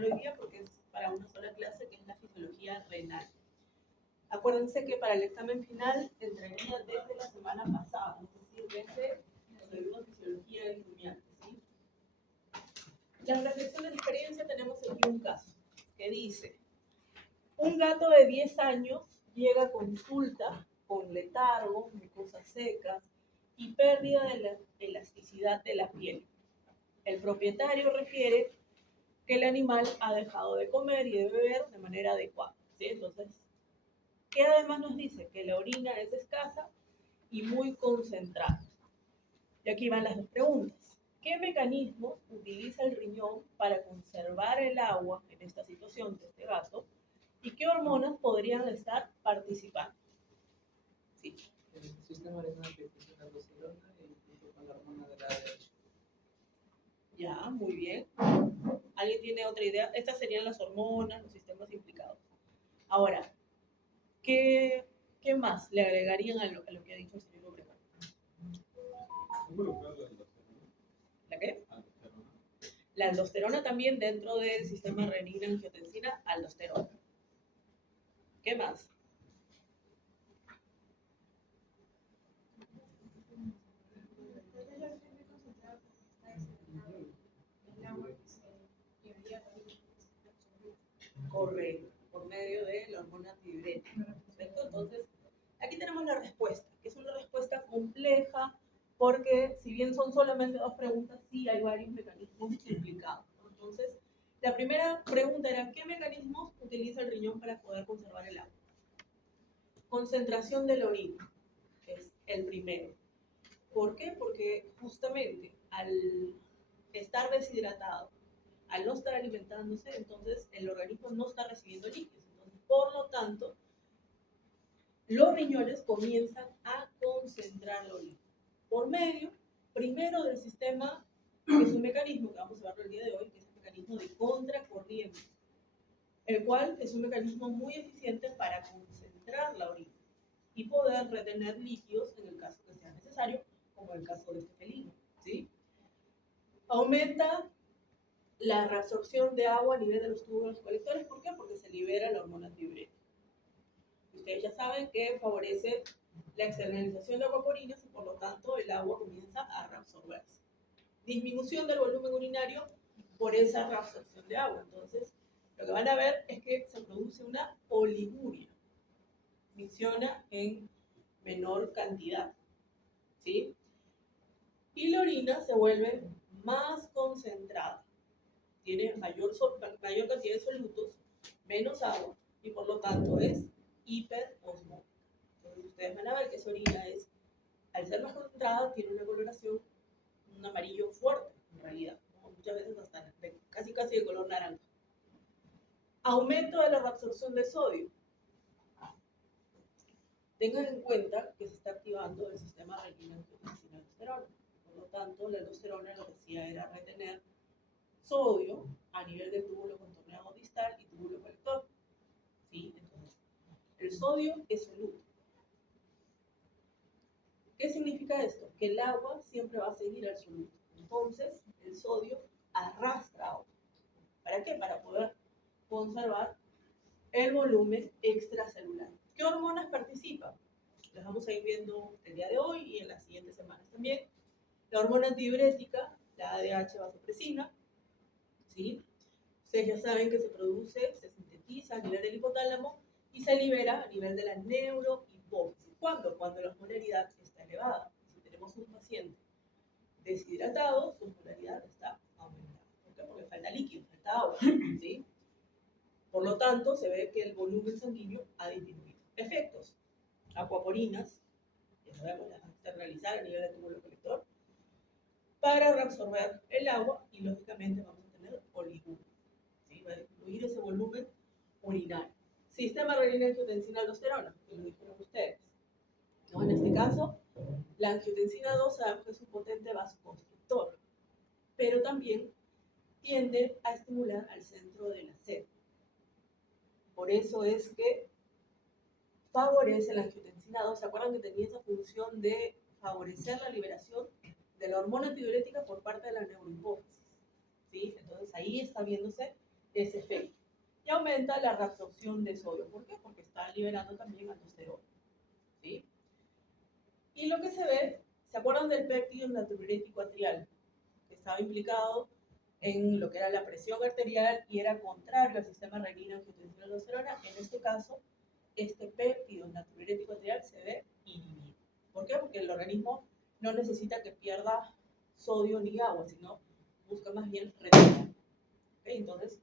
enseñar hoy día porque es para una sola clase, que es la fisiología renal. Acuérdense que para el examen final entraría desde la semana pasada, es decir, desde donde vimos fisiología del rumiante, ¿sí? La reflexión de la experiencia, tenemos aquí un caso que dice: un gato de 10 años llega a consulta con letargo, mucosas secas y pérdida de la elasticidad de la piel. El propietario refiere que el animal ha dejado de comer y de beber de manera adecuada, ¿sí? Entonces, ¿qué además nos dice? Que la orina es escasa y muy concentrada. Y aquí van las dos preguntas. ¿Qué mecanismos utiliza el riñón para conservar el agua en esta situación de este gato? ¿Y qué hormonas podrían estar participando? Sí. El sistema renal que produce la aldosterona y junto con la hormona de la ADH. Ya, muy bien. ¿Alguien tiene otra idea? Estas serían las hormonas, los sistemas implicados. Ahora, ¿qué más le agregarían a lo que ha dicho el señor Obregón? ¿La qué? La aldosterona también dentro del sistema renina, angiotensina, aldosterona. ¿Qué más? Correcto, por medio de la hormona tiroides. ¿Perfecto? Entonces, aquí tenemos la respuesta, que es una respuesta compleja, porque si bien son solamente dos preguntas, sí hay varios mecanismos implicados, ¿no? Entonces, la primera pregunta era: ¿qué mecanismos utiliza el riñón para poder conservar el agua? Concentración de la orina, que es el primero. ¿Por qué? Porque justamente al estar deshidratado, al no estar alimentándose, entonces el organismo no está recibiendo líquidos. Entonces, por lo tanto, los riñones comienzan a concentrar la orina por medio, primero, del sistema, que es un mecanismo que vamos a ver el día de hoy, que es el mecanismo de contracorriente, el cual es un mecanismo muy eficiente para concentrar la orina y poder retener líquidos en el caso que sea necesario, como en el caso de este felino, ¿sí? Aumenta la reabsorción de agua a nivel de los túbulos colectores. ¿Por qué? Porque se libera la hormona tiroides. Ustedes ya saben que favorece la externalización de acuaporinas y por lo tanto el agua comienza a reabsorberse. Disminución del volumen urinario por esa reabsorción de agua. Entonces, lo que van a ver es que se produce una oliguria. Micciona en menor cantidad, ¿sí? Y la orina se vuelve más concentrada. Tiene mayor cantidad de solutos, menos agua, y por lo tanto es hiperosmótica. Entonces ustedes van a ver que esa orina es, al ser más concentrada, tiene una coloración, un amarillo fuerte, en realidad, ¿no? Muchas veces hasta casi de color naranja. Aumento de la reabsorción de sodio. Tengan en cuenta que se está activando el sistema renina-angiotensina-aldosterona. Por lo tanto, la aldosterona lo que hacía era retener sodio a nivel del túbulo contorneado distal y túbulo colector, ¿sí? Entonces, el sodio es soluble. ¿Qué significa esto? Que el agua siempre va a seguir al soluto. Entonces, el sodio arrastra agua. ¿Para qué? Para poder conservar el volumen extracelular. ¿Qué hormonas participan? Las vamos a ir viendo el día de hoy y en las siguientes semanas también. La hormona antidiurética, la ADH vasopresina, ¿sí? Ustedes ya saben que se produce, se sintetiza a nivel del hipotálamo y se libera a nivel de la neurohipófisis. ¿Cuándo? Cuando la osmolaridad está elevada. Si tenemos un paciente deshidratado, su osmolaridad está aumentada. ¿Por qué? Porque falta líquido, falta agua, ¿sí? Por lo tanto, se ve que el volumen sanguíneo ha disminuido. Efectos: acuaporinas, ya sabemos, las vamos a externalizar a nivel del túbulo colector, para reabsorber el agua y, lógicamente, vamos a tener oliguria, ¿sí? Va a disminuir ese volumen urinario. Sistema renina-angiotensina-aldosterona, que lo dijeron ustedes, ¿no? En este caso, la angiotensina 2 sabemos que es un potente vasoconstrictor, pero también tiende a estimular al centro de la sed. Por eso es que favorece la angiotensina 2. ¿Se acuerdan que tenía esa función de favorecer la liberación de la hormona antidiurética por parte de la neurohipófisis? ¿Sí? Entonces ahí está viéndose ese efecto. Y aumenta la reabsorción de sodio. ¿Por qué? Porque está liberando también aldosterona. ¿Sí? Y lo que se ve, ¿se acuerdan del péptido natriurético atrial? Que estaba implicado en lo que era la presión arterial y era contrario al sistema renina-angiotensina aldosterona. En este caso, este péptido natriurético atrial se ve inhibido. ¿Por qué? Porque el organismo no necesita que pierda sodio ni agua, sino busca más bien retener. ¿Okay? Entonces,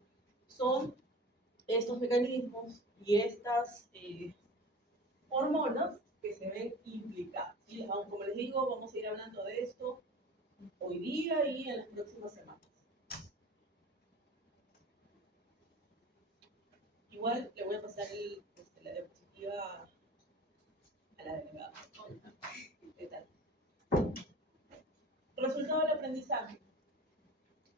son estos mecanismos y estas hormonas que se ven implicadas. ¿Sí? Como les digo, vamos a ir hablando de esto hoy día y en las próximas semanas. Igual le voy a pasar la diapositiva a la delegada. ¿Qué tal? Resultado del aprendizaje.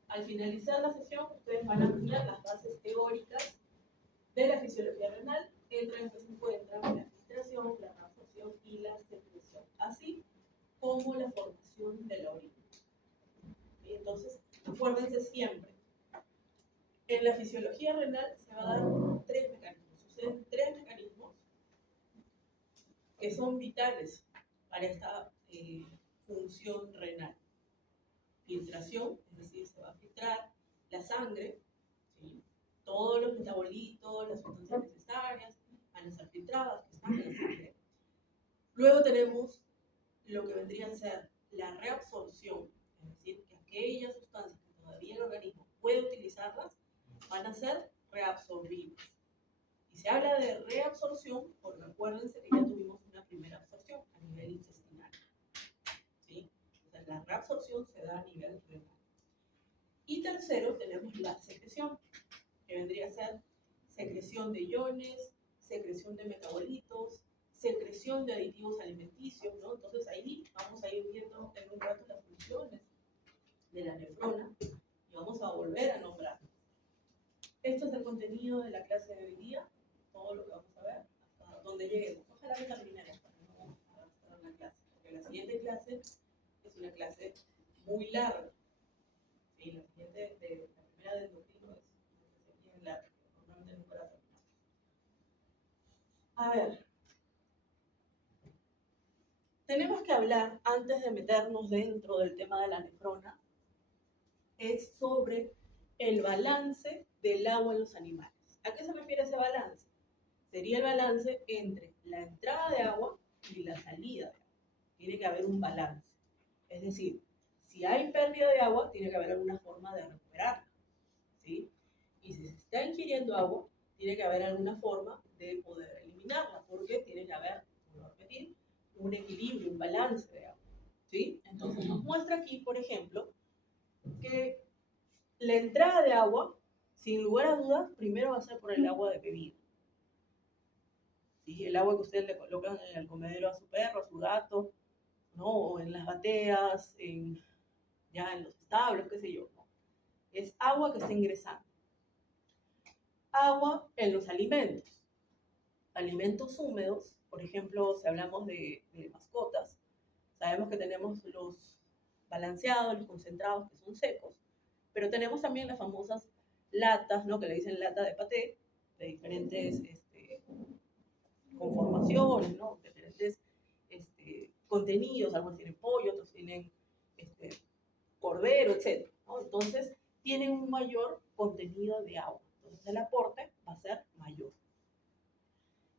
Al finalizar la sesión, ustedes van a estudiar las bases teóricas de la fisiología renal, entre las que se encuentran la filtración, la absorción y la secreción, así como la formación de la orina. Y entonces, acuérdense siempre, en la fisiología renal se va a dar tres mecanismos. Suceden tres mecanismos que son vitales para esta función renal. Filtración, es decir, se va a filtrar la sangre, ¿sí? Todos los metabolitos, las sustancias necesarias van a ser filtradas, que están en la sangre. Luego tenemos lo que vendría a ser la reabsorción, es decir, que aquellas sustancias que todavía el organismo puede utilizarlas van a ser reabsorbidas. Y se habla de reabsorción porque acuérdense que ya tuvimos una primera absorción a nivel intestinal. ¿Sí? O sea, la reabsorción se da a nivel renal. Y tercero, tenemos la secreción, que vendría a ser secreción de iones, secreción de metabolitos, secreción de aditivos alimenticios, ¿no? Entonces ahí vamos a ir viendo en un rato las funciones de la nefrona y vamos a volver a nombrar. Esto es el contenido de la clase de hoy día, todo lo que vamos a ver, hasta donde lleguemos. Ojalá que terminemos para no arrastrar la clase, porque la siguiente clase es una clase muy larga. Sí, la siguiente, la primera del endocrino es bien larga, normalmente nunca la terminamos. A ver, tenemos que hablar, antes de meternos dentro del tema de la nefrona, es sobre el balance del agua en los animales. ¿A qué se refiere ese balance? Sería el balance entre la entrada de agua y la salida de agua. Tiene que haber un balance. Es decir, si hay pérdida de agua, tiene que haber alguna forma de recuperarla, ¿sí? Y si se está ingiriendo agua, tiene que haber alguna forma de poder eliminarla, porque tiene que haber, vuelvo a repetir, un equilibrio, un balance de agua, ¿sí? Entonces nos muestra aquí, por ejemplo, que la entrada de agua, sin lugar a dudas, primero va a ser por el agua de bebida. ¿Sí? El agua que ustedes le colocan en el comedero a su perro, a su gato, ¿no? O en las bateas, ya en los establos, qué sé yo, ¿no? Es agua que está ingresando. Agua en los alimentos. Alimentos húmedos, por ejemplo, si hablamos de mascotas, sabemos que tenemos los balanceados, los concentrados, que son secos, pero tenemos también las famosas latas, ¿no? Que le dicen lata de paté, de diferentes conformaciones, ¿no? Diferentes contenidos, algunos tienen pollo, otros tienen cordero, etc., ¿no? Entonces, tienen un mayor contenido de agua. Entonces, el aporte va a ser mayor.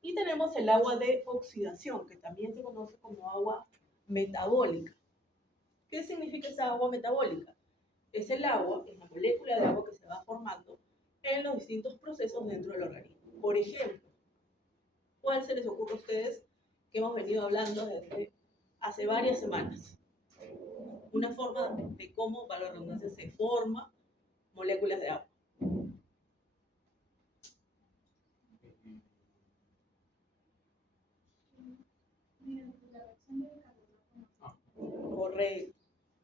Y tenemos el agua de oxidación, que también se conoce como agua metabólica. ¿Qué significa esa agua metabólica? Es el agua, es la molécula de agua que se va formando en los distintos procesos dentro del organismo. Por ejemplo, ¿cuál se les ocurre a ustedes que hemos venido hablando desde hace varias semanas? Una forma de cómo, para la redundancia, se forma moléculas de agua. Correcto,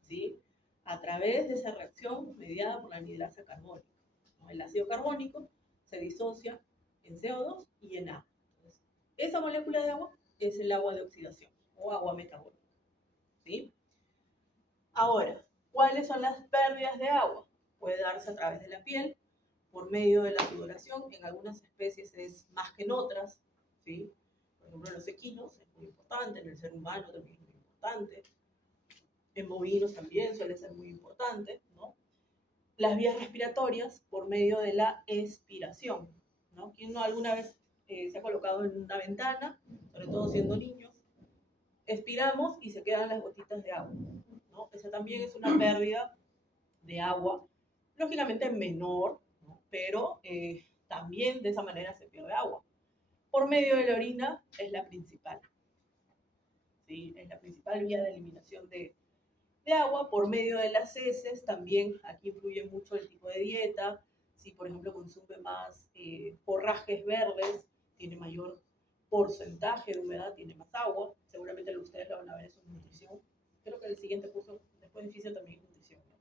¿sí? A través de esa reacción mediada por la anhidrasa carbónica, ¿no? El ácido carbónico se disocia en CO2 y en agua. Entonces, esa molécula de agua es el agua de oxidación o agua metabólica, ¿sí? Ahora, ¿cuáles son las pérdidas de agua? Puede darse a través de la piel, por medio de la sudoración. En algunas especies es más que en otras, ¿sí? Por ejemplo, en los equinos es muy importante, en el ser humano también es muy importante, en bovinos también suele ser muy importante, ¿no? Las vías respiratorias por medio de la expiración, ¿no? ¿Quién no alguna vez se ha colocado en una ventana, sobre todo siendo niños? Expiramos y se quedan las gotitas de agua, ¿no? Esa también es una pérdida de agua, lógicamente menor, ¿no? Pero también de esa manera se pierde agua. Por medio de la orina es la principal, ¿sí? Es la principal vía de eliminación de agua. Por medio de las heces también aquí influye mucho el tipo de dieta. Si por ejemplo consume más forrajes verdes, tiene mayor porcentaje de humedad, tiene más agua. Seguramente lo que ustedes lo van a ver es nutrición. Creo que el siguiente curso, después de fisio, también es nutrición, ¿no?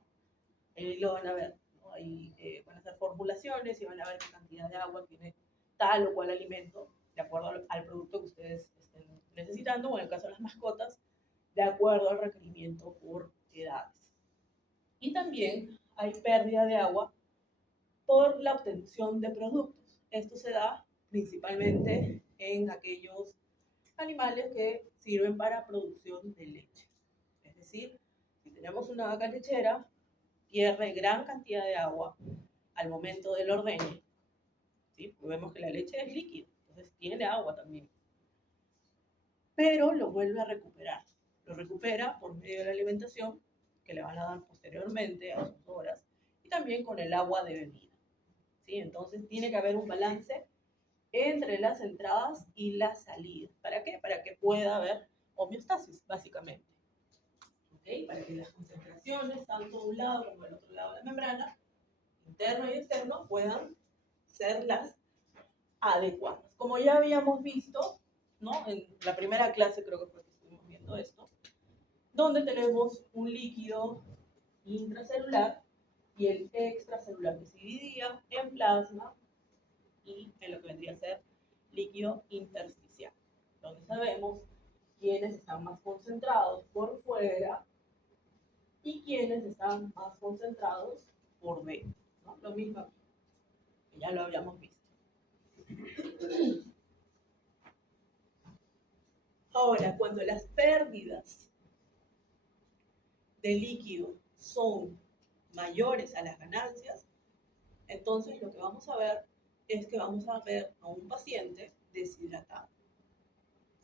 Ahí lo van a ver, ¿no? Ahí van a hacer formulaciones y van a ver qué cantidad de agua tiene tal o cual alimento, de acuerdo al producto que ustedes estén necesitando, o en el caso de las mascotas, de acuerdo al requerimiento por edades. Y también hay pérdida de agua por la obtención de productos. Esto se da principalmente en aquellos animales que sirven para producción de leche. Es decir, si tenemos una vaca lechera, pierde gran cantidad de agua al momento del ordeño, ¿sí? Porque vemos que la leche es líquida, entonces tiene agua también. Pero lo vuelve a recuperar. Lo recupera por medio de la alimentación que le van a dar posteriormente a sus horas y también con el agua de bebida, ¿sí? Entonces tiene que haber un balance entre las entradas y las salidas. ¿Para qué? Para que pueda haber homeostasis, básicamente. ¿Okay? Para que las concentraciones, tanto de un lado como del otro lado de la membrana, interno y externo, puedan ser las adecuadas. Como ya habíamos visto, ¿no? En la primera clase creo que fue que estuvimos viendo esto, donde tenemos un líquido intracelular y el extracelular, que se dividía en plasma y en lo que vendría a ser líquido intersticial, donde sabemos quiénes están más concentrados por fuera y quiénes están más concentrados por dentro, ¿no? Lo mismo aquí, que ya lo habíamos visto. Ahora, cuando las pérdidas de líquido son mayores a las ganancias, entonces lo que vamos a ver es que vamos a ver a un paciente deshidratado,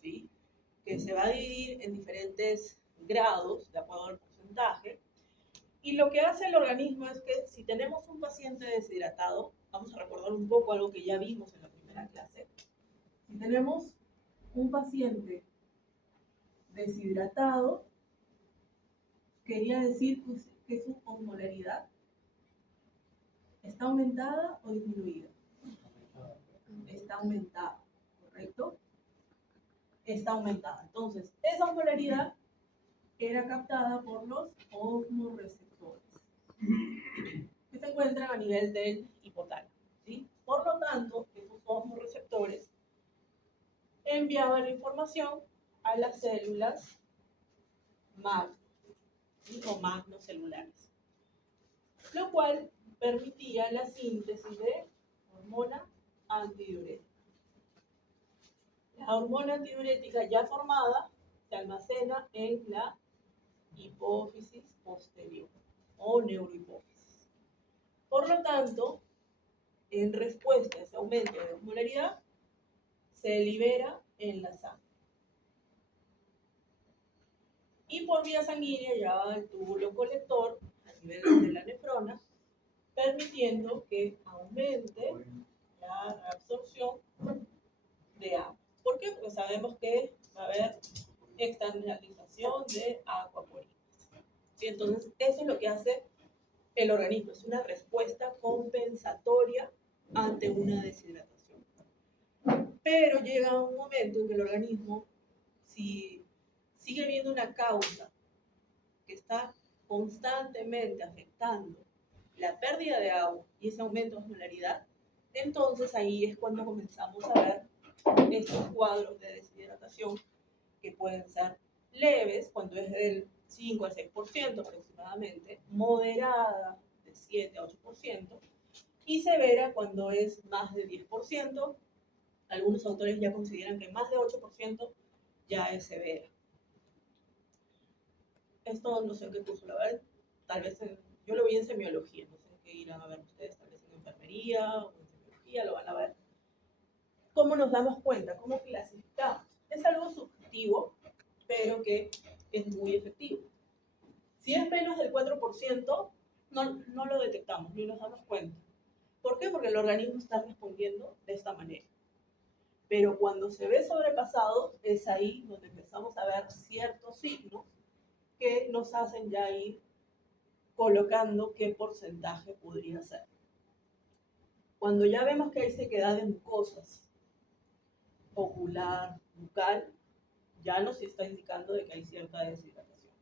¿sí? Que se va a dividir en diferentes grados de acuerdo al porcentaje. Y lo que hace el organismo es que si tenemos un paciente deshidratado, vamos a recordar un poco algo que ya vimos en la primera clase. Si tenemos un paciente deshidratado, quería decir que su osmolaridad está aumentada o disminuida. Está aumentada, ¿correcto? Está aumentada. Entonces, esa osmolaridad era captada por los osmoreceptores que se encuentran a nivel del hipotálamo, ¿sí? Por lo tanto, esos osmoreceptores enviaban la información a las células magno, ¿sí? O magnocelulares, lo cual permitía la síntesis de hormona antidiurética. La hormona antidiurética ya formada se almacena en la hipófisis posterior o neurohipófisis. Por lo tanto, en respuesta a ese aumento de osmolaridad, se libera en la sangre. Y por vía sanguínea ya va al túbulo colector a nivel de la nefrona, permitiendo que aumente la absorción de agua. ¿Por qué? Porque sabemos que va a haber externalización de acuaporinas. ¿Sí? Entonces, eso es lo que hace el organismo, es una respuesta compensatoria ante una deshidratación. Pero llega un momento en que el organismo, si sigue habiendo una causa que está constantemente afectando la pérdida de agua y ese aumento de osmolaridad, entonces ahí es cuando comenzamos a ver estos cuadros de deshidratación que pueden ser leves, cuando es del 5 al 6% aproximadamente, moderada de 7 a 8%, y severa cuando es más de 10%. Algunos autores ya consideran que más de 8% ya es severa. Esto no sé en qué curso, la verdad, tal vez yo lo vi en semiología, no sé en qué irán a ver ustedes, tal vez en enfermería o en semiología lo van a ver. ¿Cómo nos damos cuenta? ¿Cómo clasificamos? Es algo subjetivo, pero que es muy efectivo. Si es menos del 4%, no lo detectamos, ni nos damos cuenta. ¿Por qué? Porque el organismo está respondiendo de esta manera. Pero cuando se ve sobrepasado, es ahí donde empezamos a ver ciertos signos que nos hacen ya ir colocando qué porcentaje podría ser. Cuando ya vemos que hay sequedad de mucosas, ocular, bucal, ya nos está indicando de que hay cierta deshidratación.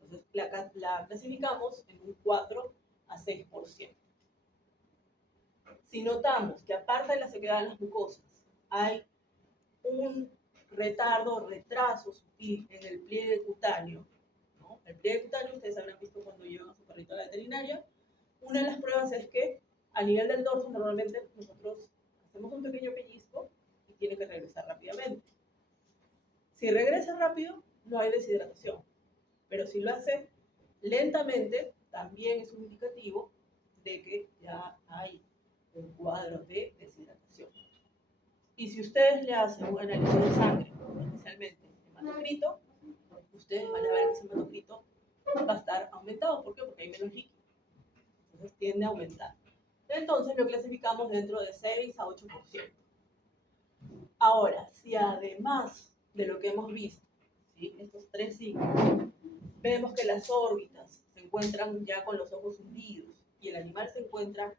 Entonces, la clasificamos en un 4 a 6%. Si notamos que aparte de la sequedad de las mucosas, hay un retardo, retraso sutil en el pliegue cutáneo, ¿no? El pliegue cutáneo, ustedes habrán visto cuando llevan a su perrito a la veterinaria, una de las pruebas es que a nivel del dorso normalmente nosotros hacemos un pequeño pellizco y tiene que regresar rápidamente. Si regresa rápido, no hay deshidratación, pero si lo hace lentamente, también es un indicativo de que ya hay un cuadro de deshidratación. Y si ustedes le hacen un análisis de sangre, especialmente hematocrito, ustedes van a ver que ese hematocrito va a estar aumentado. ¿Por qué? Porque hay menos líquido. Entonces tiende a aumentar. Entonces lo clasificamos dentro de 6 a 8%. Ahora, si además de lo que hemos visto, ¿sí?, estos tres signos, vemos que las órbitas se encuentran ya con los ojos hundidos y el animal se encuentra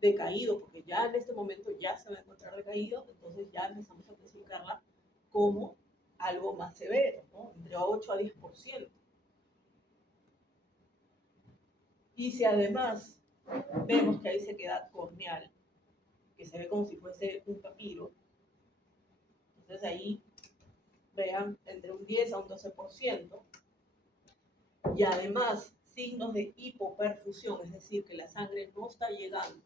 decaído, porque ya en este momento ya se va a encontrar decaído, entonces ya empezamos a clasificarla como algo más severo, ¿no? Entre 8 a 10%. Y si además vemos que hay sequedad corneal, que se ve como si fuese un papiro, entonces ahí vean entre un 10 a un 12%, y además signos de hipoperfusión, es decir, que la sangre no está llegando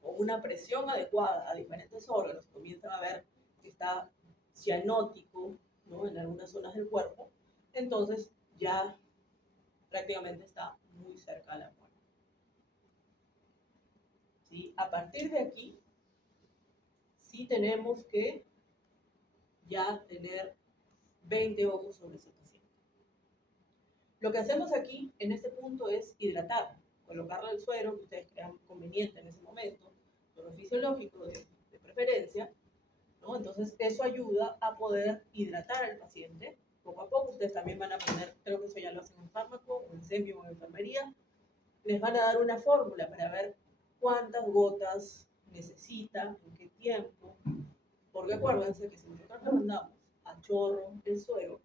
con una presión adecuada a diferentes órganos, comienzan a ver que está cianótico, ¿no?, en algunas zonas del cuerpo, entonces ya prácticamente está muy cerca de la muerte. ¿Sí? A partir de aquí, sí tenemos que ya tener 20 ojos sobre ese paciente. Lo que hacemos aquí, en este punto, es hidratar, colocarle el suero que ustedes crean conveniente en ese momento, suero fisiológico de preferencia, ¿no? Entonces, eso ayuda a poder hidratar al paciente. Poco a poco, ustedes también van a poner, creo que eso ya lo hacen en fármaco, o en semio, o en enfermería, les van a dar una fórmula para ver cuántas gotas necesita, en qué tiempo, porque acuérdense que si nosotros le mandamos a chorro el suero,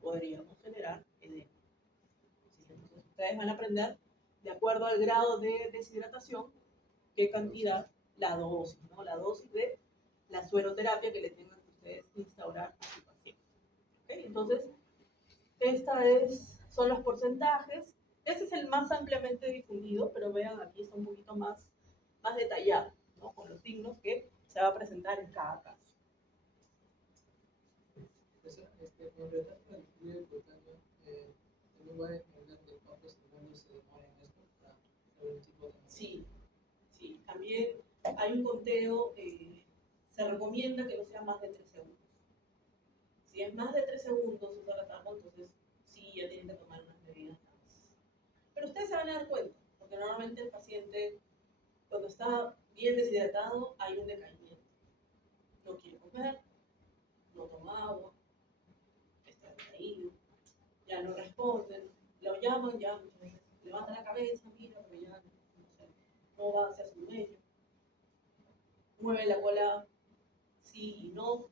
podríamos generar edema. Entonces, ustedes van a aprender, de acuerdo al grado de deshidratación, qué cantidad, la dosis, ¿no?, la dosis de la sueroterapia que le tengan que ustedes instaurar a su paciente. ¿Okay? Entonces, son los porcentajes. Ese es el más ampliamente difundido, pero vean, aquí está un poquito más detallado, ¿no?, con los signos que se va a presentar en cada caso. Con respecto al pliegue cutáneo, ¿también va a depender de cuántos segundos se demora en esto para saber el tipo de... Sí, también hay un conteo, se recomienda que no sea más de 3 segundos. Si es más de 3 segundos ese retardo, entonces sí, ya tienen que tomar unas medidas más. Pero ustedes se van a dar cuenta, porque normalmente el paciente, cuando está bien deshidratado, hay un decaimiento. No quiere comer, no toma agua, está decaído, ya no responden, lo llaman, ya muchas veces levanta la cabeza, mira, pero ya no va hacia su dueño, mueve la cola sí y no,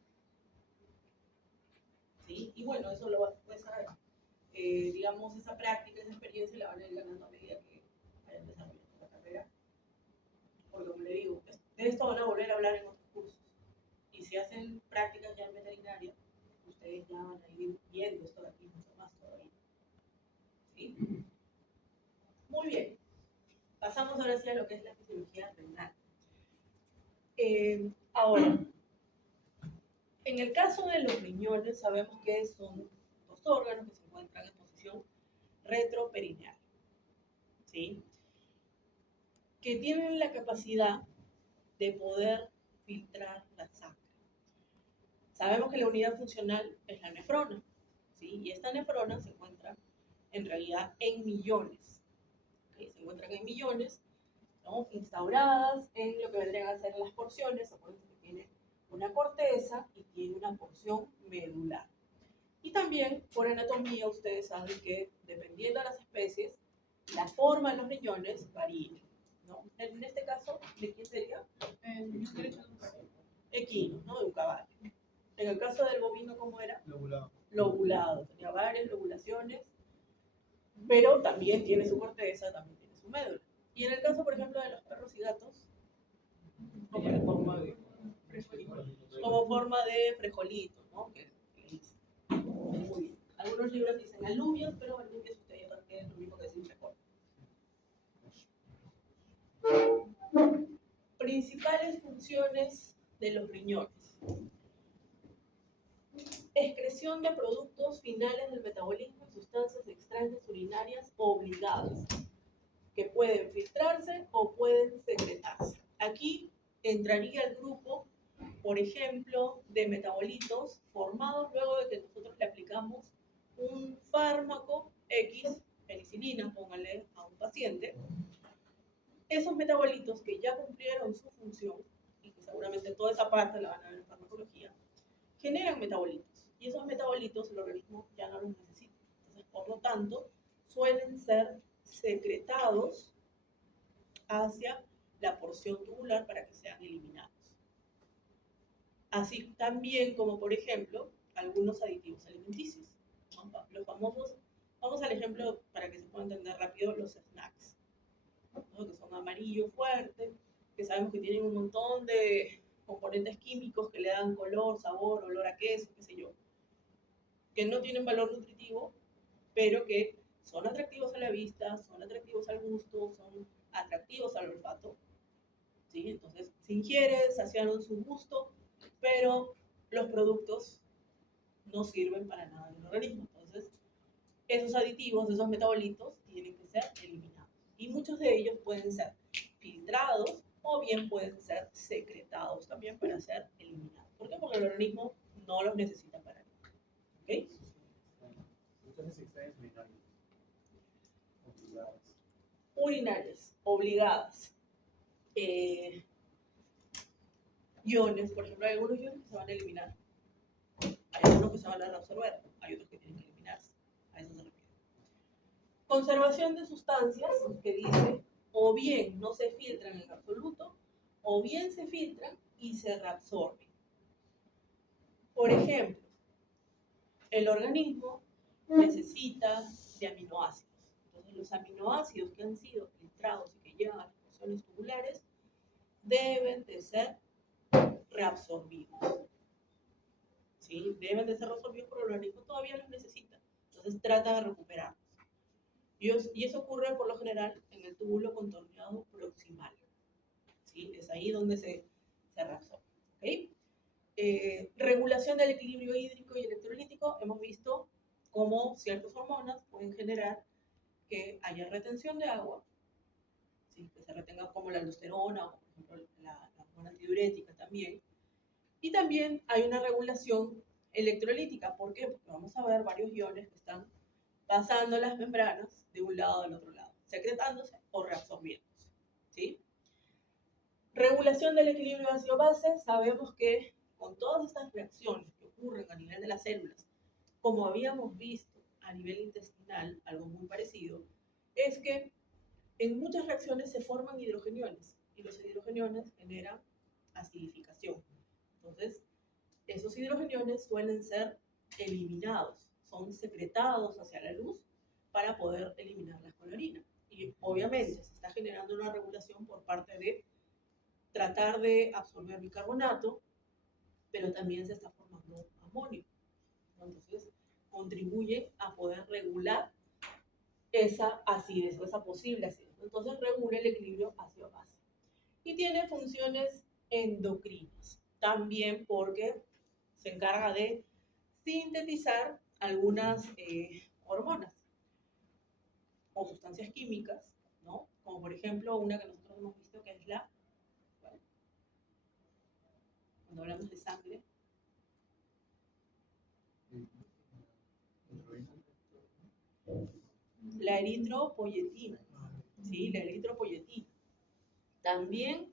¿sí? Y bueno, eso lo va a digamos, esa práctica, esa experiencia la van a ir ganando a medida que vayan desarrollando la carrera. Porque como le digo, de esto van a volver a hablar en otros cursos. Y si hacen prácticas ya en veterinaria, ustedes ya van a ir viendo esto de aquí mucho más todavía. ¿Sí? Muy bien. Pasamos Pasemos ahora sí a lo que es la fisiología renal. Ahora, en el caso de los riñones, sabemos que son dos órganos que se encuentran en posición retroperineal, ¿sí? Que tienen la capacidad de poder filtrar la sangre. Sabemos que la unidad funcional es la nefrona, ¿sí? Y esta nefrona se encuentra en realidad en millones, ¿sí? Se encuentran en millones, ¿no? Instauradas en lo que vendrían a ser las porciones. Acuérdense que tiene una corteza y tiene una porción medular. Y también, por anatomía, ustedes saben que dependiendo de las especies, la forma de los riñones varía, ¿no? En este caso, ¿de quién sería? El riñón derecho de un caballo. Equino, ¿no? De un caballo. En el caso del bovino, ¿cómo era? Lobulado. Lobulado. Tenía varias lobulaciones, pero también tiene su corteza, también tiene su médula. Y en el caso, por ejemplo, de los perros y gatos, Tenía forma de frijolito. como forma de frijolito, ¿no? Que le dicen. Muy bien. Algunos libros dicen alubios, pero alubios usted ya sabe que es lo mismo que decir frijol. Principales funciones de los riñones. Excreción de productos finales del metabolismo y sustancias extrañas urinarias obligadas, que pueden filtrarse o pueden secretarse. Aquí entraría el grupo, por ejemplo, de metabolitos formados luego de que nosotros le aplicamos un fármaco X, penicilina, póngale a un paciente. Esos metabolitos que ya cumplieron su función, y que seguramente toda esa parte la van a ver en farmacología, generan metabolitos. Y esos metabolitos el organismo ya no los necesita. Entonces, por lo tanto, suelen ser secretados hacia la porción tubular para que sean eliminados. Así también como, por ejemplo, algunos aditivos alimenticios, ¿no? Los famosos, vamos al ejemplo para que se pueda entender rápido, los snacks, ¿no? Que son amarillo fuerte, que sabemos que tienen un montón de componentes químicos que le dan color, sabor, olor a queso, qué sé yo, que no tienen valor nutritivo, pero que son atractivos a la vista, son atractivos al gusto, son atractivos al olfato, ¿sí? Entonces, se ingiere, saciaron su gusto, pero los productos no sirven para nada en el organismo. Entonces, esos aditivos, esos metabolitos, tienen que ser eliminados. Y muchos de ellos pueden ser filtrados o bien pueden ser secretados también para ser eliminados. ¿Por qué? Porque el organismo no los necesita para nada. ¿Ok? Sustancias extrañas urinarias. Obligadas. Urinarias, obligadas. Iones, por ejemplo, hay algunos iones que se van a eliminar. Hay algunos que se van a reabsorber, hay otros que tienen que eliminarse. A eso se refiere. Conservación de sustancias, que dice, o bien no se filtran en absoluto, o bien se filtran y se reabsorben. Por ejemplo, el organismo necesita de aminoácidos. Entonces, los aminoácidos que han sido filtrados y que llegan a las porciones tubulares deben de ser reabsorbidos. ¿Sí? Deben de ser reabsorbidos, pero el organismo todavía los necesita. Entonces, trata de recuperarlos. Y eso ocurre por lo general en el túbulo contorneado proximal, ¿sí? Es ahí donde se reabsorbe. ¿Okay? Regulación del equilibrio hídrico y electrolítico. Hemos visto cómo ciertas hormonas pueden generar que haya retención de agua, ¿sí? Que se retenga como la aldosterona o, por ejemplo, la hormona antidiurética también. Y también hay una regulación electrolítica. ¿Por qué? Porque vamos a ver varios iones que están pasando las membranas de un lado al otro lado, secretándose o reabsorbiéndose, ¿sí? Regulación del equilibrio ácido-base. Sabemos que con todas estas reacciones que ocurren a nivel de las células, como habíamos visto a nivel intestinal, algo muy parecido, es que en muchas reacciones se forman hidrogeniones y los hidrogeniones generan acidificación. Entonces, esos hidrogeniones suelen ser eliminados, son secretados hacia la luz para poder eliminar la clorina. Y obviamente se está generando una regulación por parte de tratar de absorber bicarbonato, pero también se está formando amonio. Entonces, contribuye a poder regular esa acidez o esa posible acidez. Entonces regula el equilibrio ácido-base. Y tiene funciones endocrinas, también porque se encarga de sintetizar algunas hormonas o sustancias químicas, ¿no? Como por ejemplo una que nosotros hemos visto que es la, ¿cuál? Cuando hablamos de sangre, la eritropoyetina, ¿sí? La eritropoyetina. También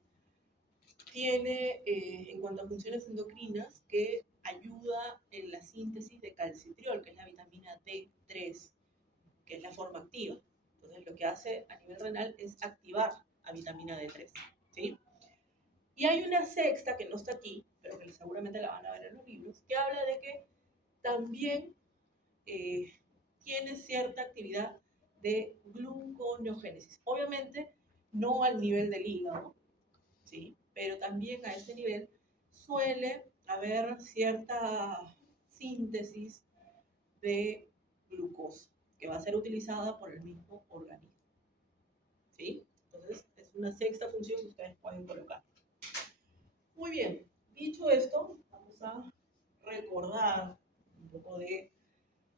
tiene, en cuanto a funciones endocrinas, que ayuda en la síntesis de calcitriol, que es la vitamina D3, que es la forma activa. Entonces, lo que hace a nivel renal es activar a vitamina D3, ¿sí? Y hay una sexta que no está aquí, pero que seguramente la van a ver en los libros, que habla de que también tiene cierta actividad de gluconeogénesis. Obviamente, no al nivel del hígado, ¿sí? Pero también a ese nivel suele haber cierta síntesis de glucosa que va a ser utilizada por el mismo organismo, ¿sí? Entonces, es una sexta función que ustedes pueden colocar. Muy bien, dicho esto, vamos a recordar un poco de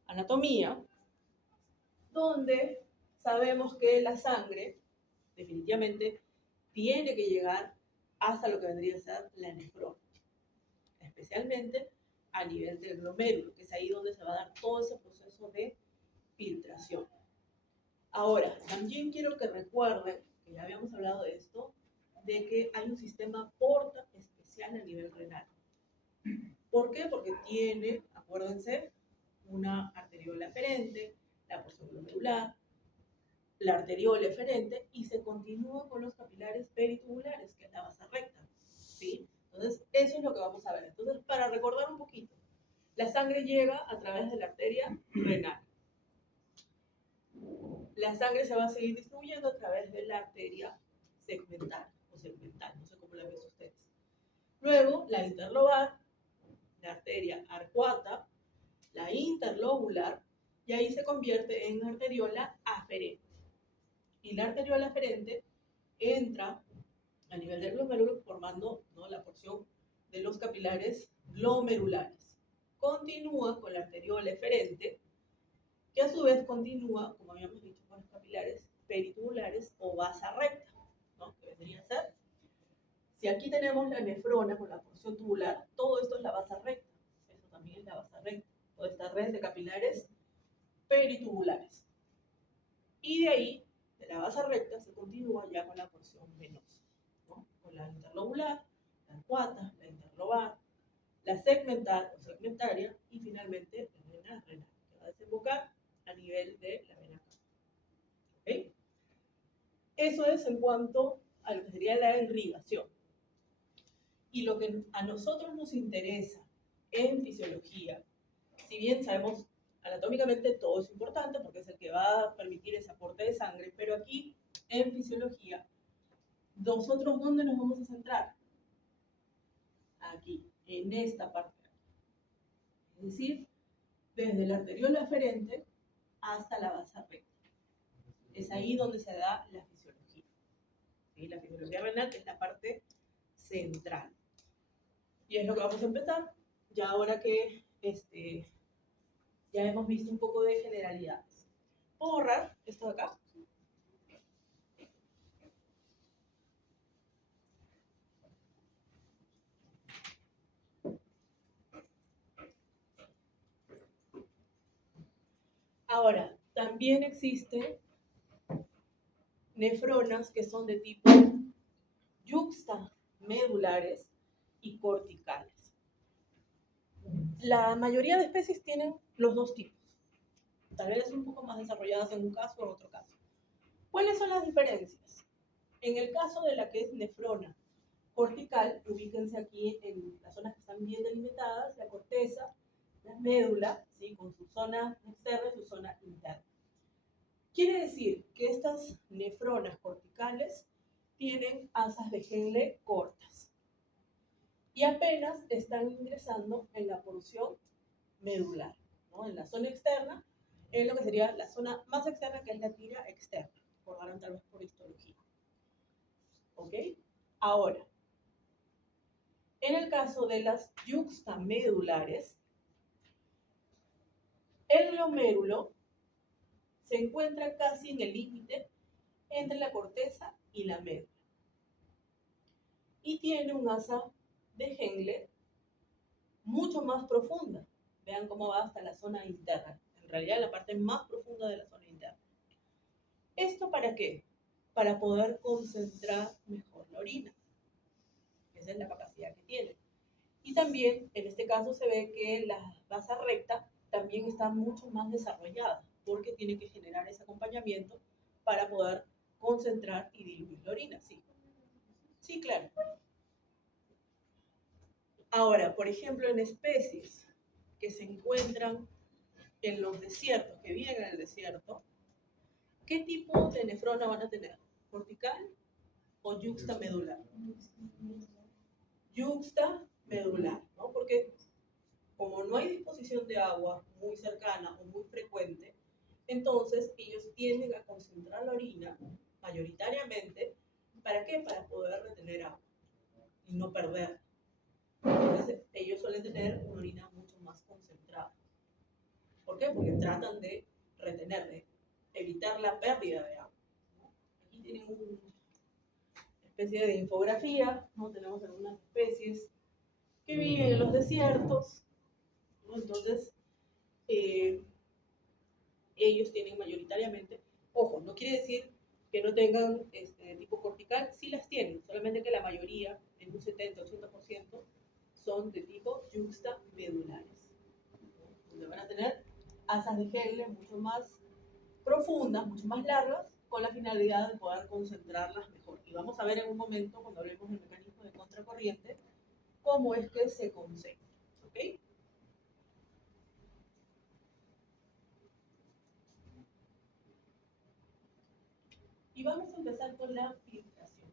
anatomía, donde sabemos que la sangre definitivamente tiene que llegar hasta lo que vendría a ser la nefrona, especialmente a nivel del glomérulo, que es ahí donde se va a dar todo ese proceso de filtración. Ahora, también quiero que recuerden, que ya habíamos hablado de esto, de que hay un sistema porta especial a nivel renal. ¿Por qué? Porque tiene, acuérdense, una arteriola eferente, la porción glomerular, la arteriola eferente y se continúa con los capilares peritubulares, que es la vasa recta, ¿sí? Entonces, eso es lo que vamos a ver. Entonces, para recordar un poquito, la sangre llega a través de la arteria renal. La sangre se va a seguir distribuyendo a través de la arteria segmental o segmental, no sé cómo la ven ustedes. Luego, la interlobar, la arteria arcuata, la interlobular, y ahí se convierte en arteriola aferente. Y la arteriola aferente entra a nivel del glomérulo formando, ¿no?, la porción de los capilares glomerulares. Continúa con la arteriola eferente, que a su vez continúa, como habíamos dicho, con los capilares peritubulares o vasa recta, ¿no?, que vendría a ser. Si aquí tenemos la nefrona con la porción tubular, todo esto es la vasa recta. Eso también es la vasa recta. Toda esta red de capilares peritubulares. Y de ahí, de la vasa recta, se continúa ya con la porción venosa, ¿no?, con la interlobular, la arcuata, la interlobar, la segmental o segmentaria y finalmente la vena renal, que va a desembocar a nivel de la vena cava. ¿Okay? Eso es en cuanto a lo que sería la irrigación. Y lo que a nosotros nos interesa en fisiología, si bien sabemos anatómicamente todo es importante porque es el que va a permitir ese aporte de sangre, pero aquí en fisiología, nosotros ¿dónde nos vamos a centrar? Aquí, en esta parte. Es decir, desde la arteriola aferente hasta la vasa recta. Es ahí donde se da la fisiología. ¿Sí? La fisiología renal es la parte central. Y es lo que vamos a empezar, ya ahora que ya hemos visto un poco de generalidades. ¿Puedo borrar esto de acá? Ahora, también existen nefronas que son de tipo yuxtamedulares y corticales. La mayoría de especies tienen los dos tipos. Tal vez un poco más desarrolladas en un caso o en otro caso. ¿Cuáles son las diferencias? En el caso de la que es nefrona cortical, ubíquense aquí en las zonas que están bien delimitadas, la corteza, la médula, ¿sí?, con su zona externa y su zona interna. Quiere decir que estas nefronas corticales tienen asas de Henle cortas y apenas están ingresando en la porción medular, ¿no?, en la zona externa, en lo que sería la zona más externa, que es la tira externa, por dar tal vez por histología. ¿Ok? Ahora, en el caso de las yuxtamedulares, el glomérulo se encuentra casi en el límite entre la corteza y la médula. Y tiene un asa de Henle mucho más profunda. Vean cómo va hasta la zona interna. En realidad, la parte más profunda de la zona interna. ¿Esto para qué? Para poder concentrar mejor la orina. Esa es la capacidad que tiene. Y también, en este caso, se ve que la vasa recta también está mucho más desarrollada, porque tiene que generar ese acompañamiento para poder concentrar y diluir la orina. Sí, sí, claro. Ahora, por ejemplo, en especies que se encuentran en los desiertos, que viven en el desierto, ¿qué tipo de nefrona van a tener? ¿Cortical o yuxtamedular? Yuxtamedular, ¿no? Porque como no hay disposición de agua muy cercana o muy frecuente, entonces ellos tienden a concentrar la orina mayoritariamente. ¿Para qué? Para poder retener agua y no perder. Entonces ellos suelen tener una orina mucho más concentrada. ¿Por qué? Porque tratan de retener, de evitar la pérdida de agua. Aquí tienen una especie de infografía, ¿no? Tenemos algunas especies que viven en los desiertos, ¿no? Entonces, ellos tienen mayoritariamente, ojo, no quiere decir que no tengan tipo cortical, sí las tienen, solamente que la mayoría, en un 70-80%, son de tipo yuxtamedulares, ¿no? Donde van a tener asas de Henle mucho más profundas, mucho más largas, con la finalidad de poder concentrarlas mejor. Y vamos a ver en un momento, cuando hablemos del mecanismo de contracorriente, cómo es que se concentra. ¿Ok? Y vamos a empezar con la filtración.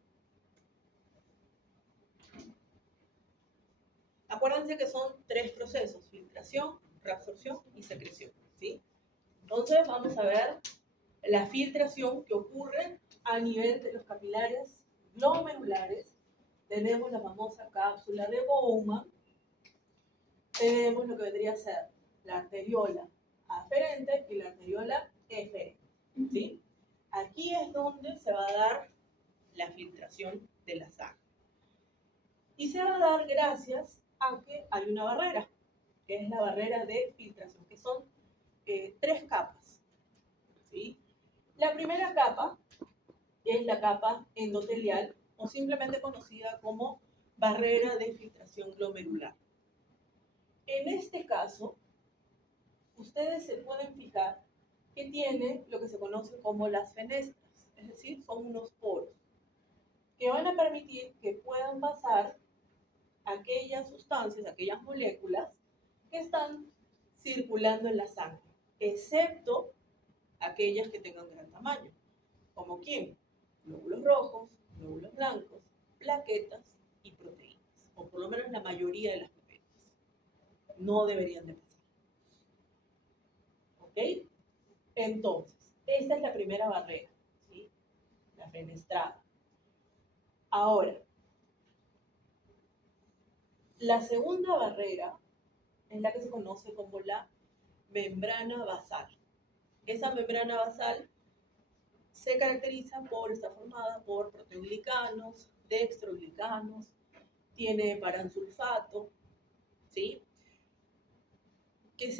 Acuérdense que son tres procesos: filtración, reabsorción y secreción, ¿sí? Entonces vamos a ver la filtración que ocurre a nivel de los capilares glomerulares. Tenemos la famosa cápsula de Bowman, tenemos lo que vendría a ser la arteriola aferente y la arteriola eferente, ¿sí? Aquí es donde se va a dar la filtración de la sangre. Y se va a dar gracias a que hay una barrera, que es la barrera de filtración, que son tres capas, ¿sí? La primera capa es la capa endotelial, o simplemente conocida como barrera de filtración glomerular. En este caso, ustedes se pueden fijar que tiene lo que se conoce como las fenestras, es decir, son unos poros que van a permitir que puedan pasar aquellas sustancias, aquellas moléculas que están circulando en la sangre, excepto aquellas que tengan gran tamaño, como ¿quién? Glóbulos rojos, glóbulos blancos, plaquetas y proteínas, o por lo menos la mayoría de las proteínas. No deberían de pasar. ¿Ok? Entonces, esta es la primera barrera, ¿sí? La fenestrada. Ahora, la segunda barrera es la que se conoce como la membrana basal. Esa membrana basal se caracteriza por estar formada por proteoglicanos, dextroglicanos, tiene paransulfato, ¿sí? ¿Qué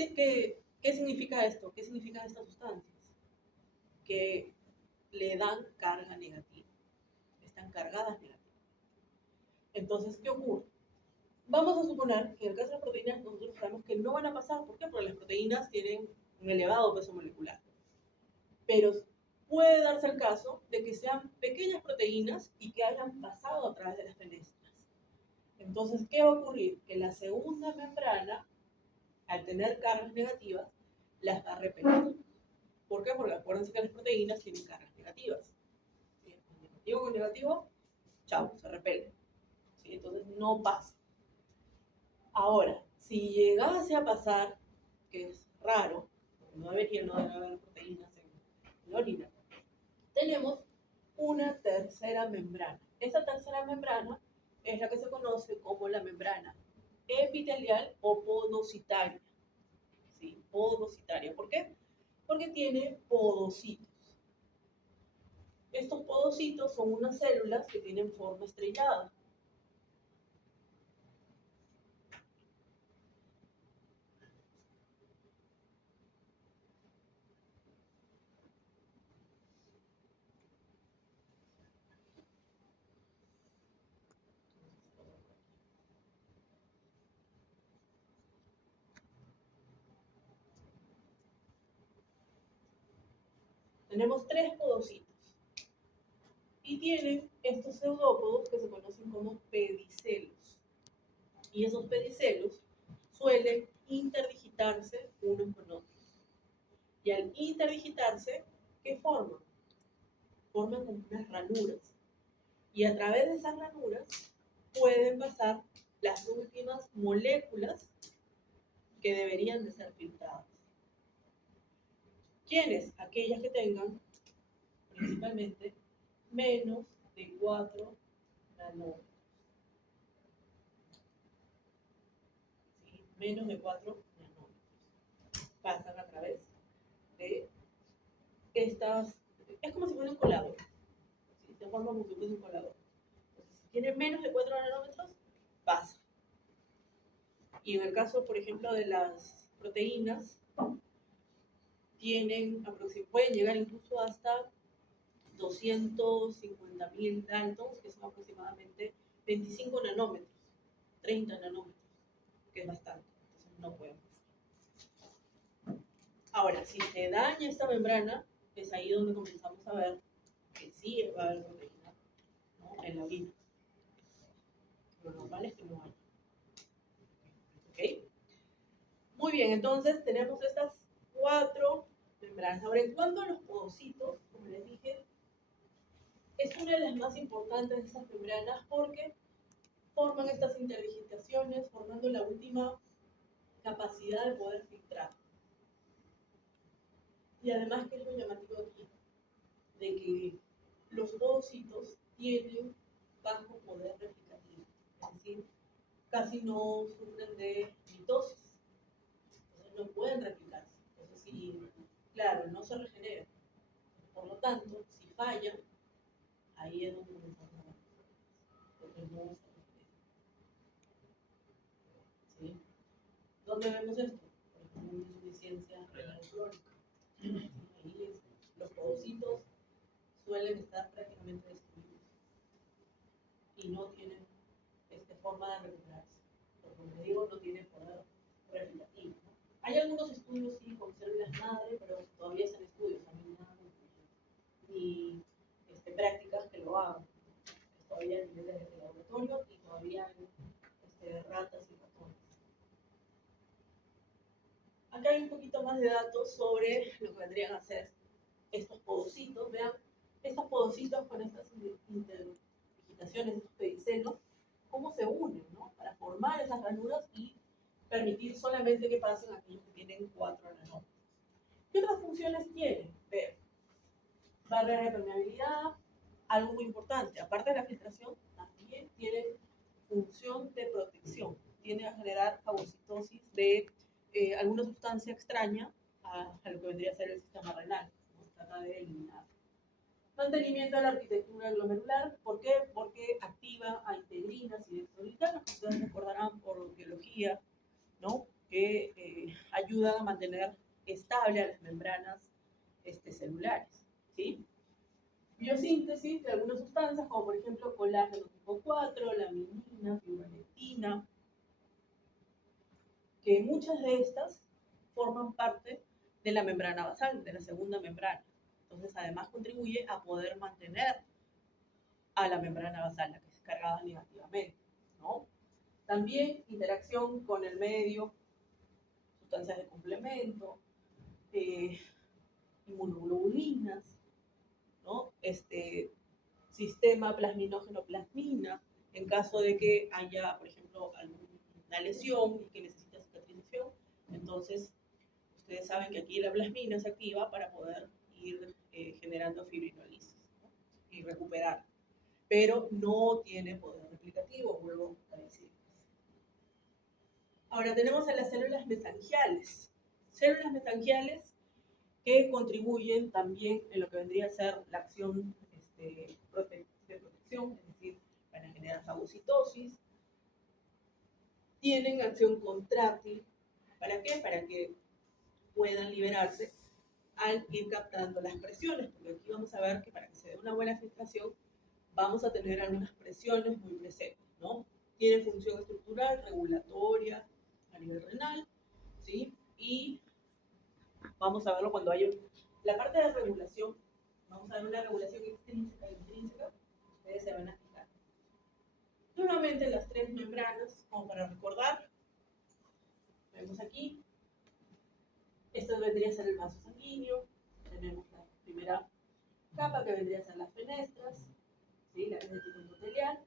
significa esto? ¿Qué significan estas sustancias? Que le dan carga negativa, están cargadas negativamente. Entonces, ¿qué ocurre? Vamos a suponer que en el caso de las proteínas nosotros sabemos que no van a pasar. ¿Por qué? Porque las proteínas tienen un elevado peso molecular. Pero puede darse el caso de que sean pequeñas proteínas y que hayan pasado a través de las fenestras. Entonces, ¿qué va a ocurrir? Que la segunda membrana, al tener cargas negativas, las va a repeler. ¿Por qué? Porque acuérdense que las proteínas tienen cargas negativas. ¿Sí? Negativo con negativo, chao, se repele. ¿Sí? Entonces no pasa. Ahora, si llegase a pasar, que es raro, no debe haber proteínas en la orina. Tenemos una tercera membrana. Esa tercera membrana es la que se conoce como la membrana epitelial o podocitaria. ¿Sí? Podocitaria. ¿Por qué? Porque tiene podocitos. Estos podocitos son unas células que tienen forma estrellada. Tenemos tres podocitos y tienen estos pseudópodos que se conocen como pedicelos. Y esos pedicelos suelen interdigitarse unos con otros. Y al interdigitarse, ¿qué forman? Forman como unas ranuras. Y a través de esas ranuras pueden pasar las últimas moléculas que deberían de ser filtradas. ¿Quiénes? Aquellas que tengan principalmente menos de 4 nanómetros. ¿Sí? Menos de 4 nanómetros. Pasan a través de estas, es como si fuera un colador. ¿Sí? Se forma como si fuese un colador. Entonces, si tiene menos de 4 nanómetros, pasa. Y en el caso, por ejemplo, de las proteínas, pueden llegar incluso hasta 250.000 daltons, que son aproximadamente 25 nanómetros, 30 nanómetros, que es bastante. Entonces no pueden pasar. Ahora, si se daña esta membrana, es ahí donde comenzamos a ver que sí va a haber proteína, ¿no?, en la orina. Lo normal es que no haya. ¿Ok? Muy bien, entonces tenemos estas 4 membranas. Ahora, en cuanto a los podocitos, como les dije, es una de las más importantes de estas membranas porque forman estas interdigitaciones, formando la última capacidad de poder filtrar. Y además, ¿qué es lo llamativo aquí? De que los podocitos tienen bajo poder replicativo, es decir, casi no sufren de mitosis. Entonces no pueden replicarse. Entonces, si, claro, no se regeneran. Por lo tanto, si fallan, ahí es donde comenzamos a ver, porque no se regeneran. ¿Sí? ¿Dónde vemos esto? Por ejemplo, en insuficiencia renal crónica. Ahí los podocitos suelen estar prácticamente destruidos y no tienen forma de recuperarse. Porque, como digo, no tienen poder replicativo, ¿no? Hay algunos estudios, sí, con células madre, pero todavía son estudios, no hay nada ni prácticas que lo hagan. Todavía a niveles de laboratorio y todavía en ratas y ratones. Acá hay un poquito más de datos sobre lo que vendrían a ser estos podocitos. Vean, estos podocitos con estas interdigitaciones, estos pedicelos, cómo se unen, ¿no?, para formar esas ranuras y permitir solamente que pasen aquellos que tienen 4 nanómetros. ¿Qué otras funciones tienen? Vean, barrera de permeabilidad, algo muy importante, aparte de la filtración, también tienen función de protección. Tiene a generar fagocitosis de alguna sustancia extraña a lo que vendría a ser el sistema renal, ¿no? Trata de eliminar. Mantenimiento de la arquitectura glomerular. ¿Por qué? Porque activa a integrinas y dextroglutanas, que ustedes recordarán por biología, ¿no?, que ayudan a mantener estable a las membranas celulares. ¿Sí? Biosíntesis de algunas sustancias, como por ejemplo colágeno tipo 4, laminina, fibronectina, que muchas de estas forman parte de la membrana basal, de la segunda membrana. Entonces, además contribuye a poder mantener a la membrana basal, la que es cargada negativamente, ¿no? También interacción con el medio, sustancias de complemento, inmunoglobulinas, ¿no? Sistema plasminógeno-plasmina, en caso de que haya, por ejemplo, alguna lesión y que necesite cicatrización, entonces Ustedes saben que aquí la plasmina se activa para poder ir generando fibrinolisis, ¿no? Y recuperar. Pero no tiene poder replicativo, vuelvo a decir. Ahora tenemos a las células mesangiales. Células mesangiales que contribuyen también en lo que vendría a ser la acción de protección, es decir, para generar fagocitosis. Tienen acción contráctil. ¿Para qué? Para que puedan liberarse al ir captando las presiones, porque aquí vamos a ver que para que se dé una buena filtración vamos a tener algunas presiones muy presentes, ¿no? Tiene función estructural, regulatoria a nivel renal, ¿sí? Y vamos a verlo cuando haya la parte de regulación. Vamos a ver una regulación extrínseca e intrínseca. Ustedes se van a fijar. Nuevamente las tres membranas, como para recordar. Vemos aquí. Esto vendría a ser el vaso sanguíneo. Tenemos la primera capa que vendría a ser las fenestras, ¿sí? La tipo endotelial.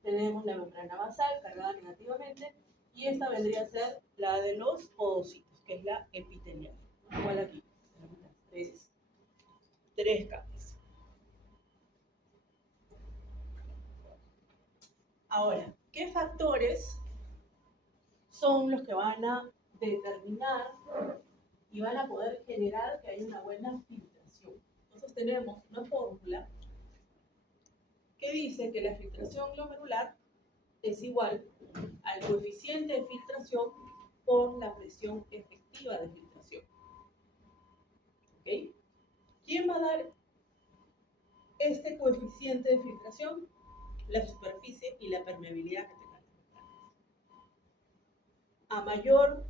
Tenemos la membrana basal cargada negativamente. Y esta vendría a ser la de los odocitos, que es la epitelial. Igual aquí. Tenemos las tres capas. Ahora, ¿qué factores son los que van a determinar y van a poder generar que haya una buena filtración? Entonces tenemos una fórmula que dice que la filtración glomerular es igual al coeficiente de filtración por la presión efectiva de filtración. ¿Ok? ¿Quién va a dar este coeficiente de filtración? La superficie y la permeabilidad que tengan. A mayor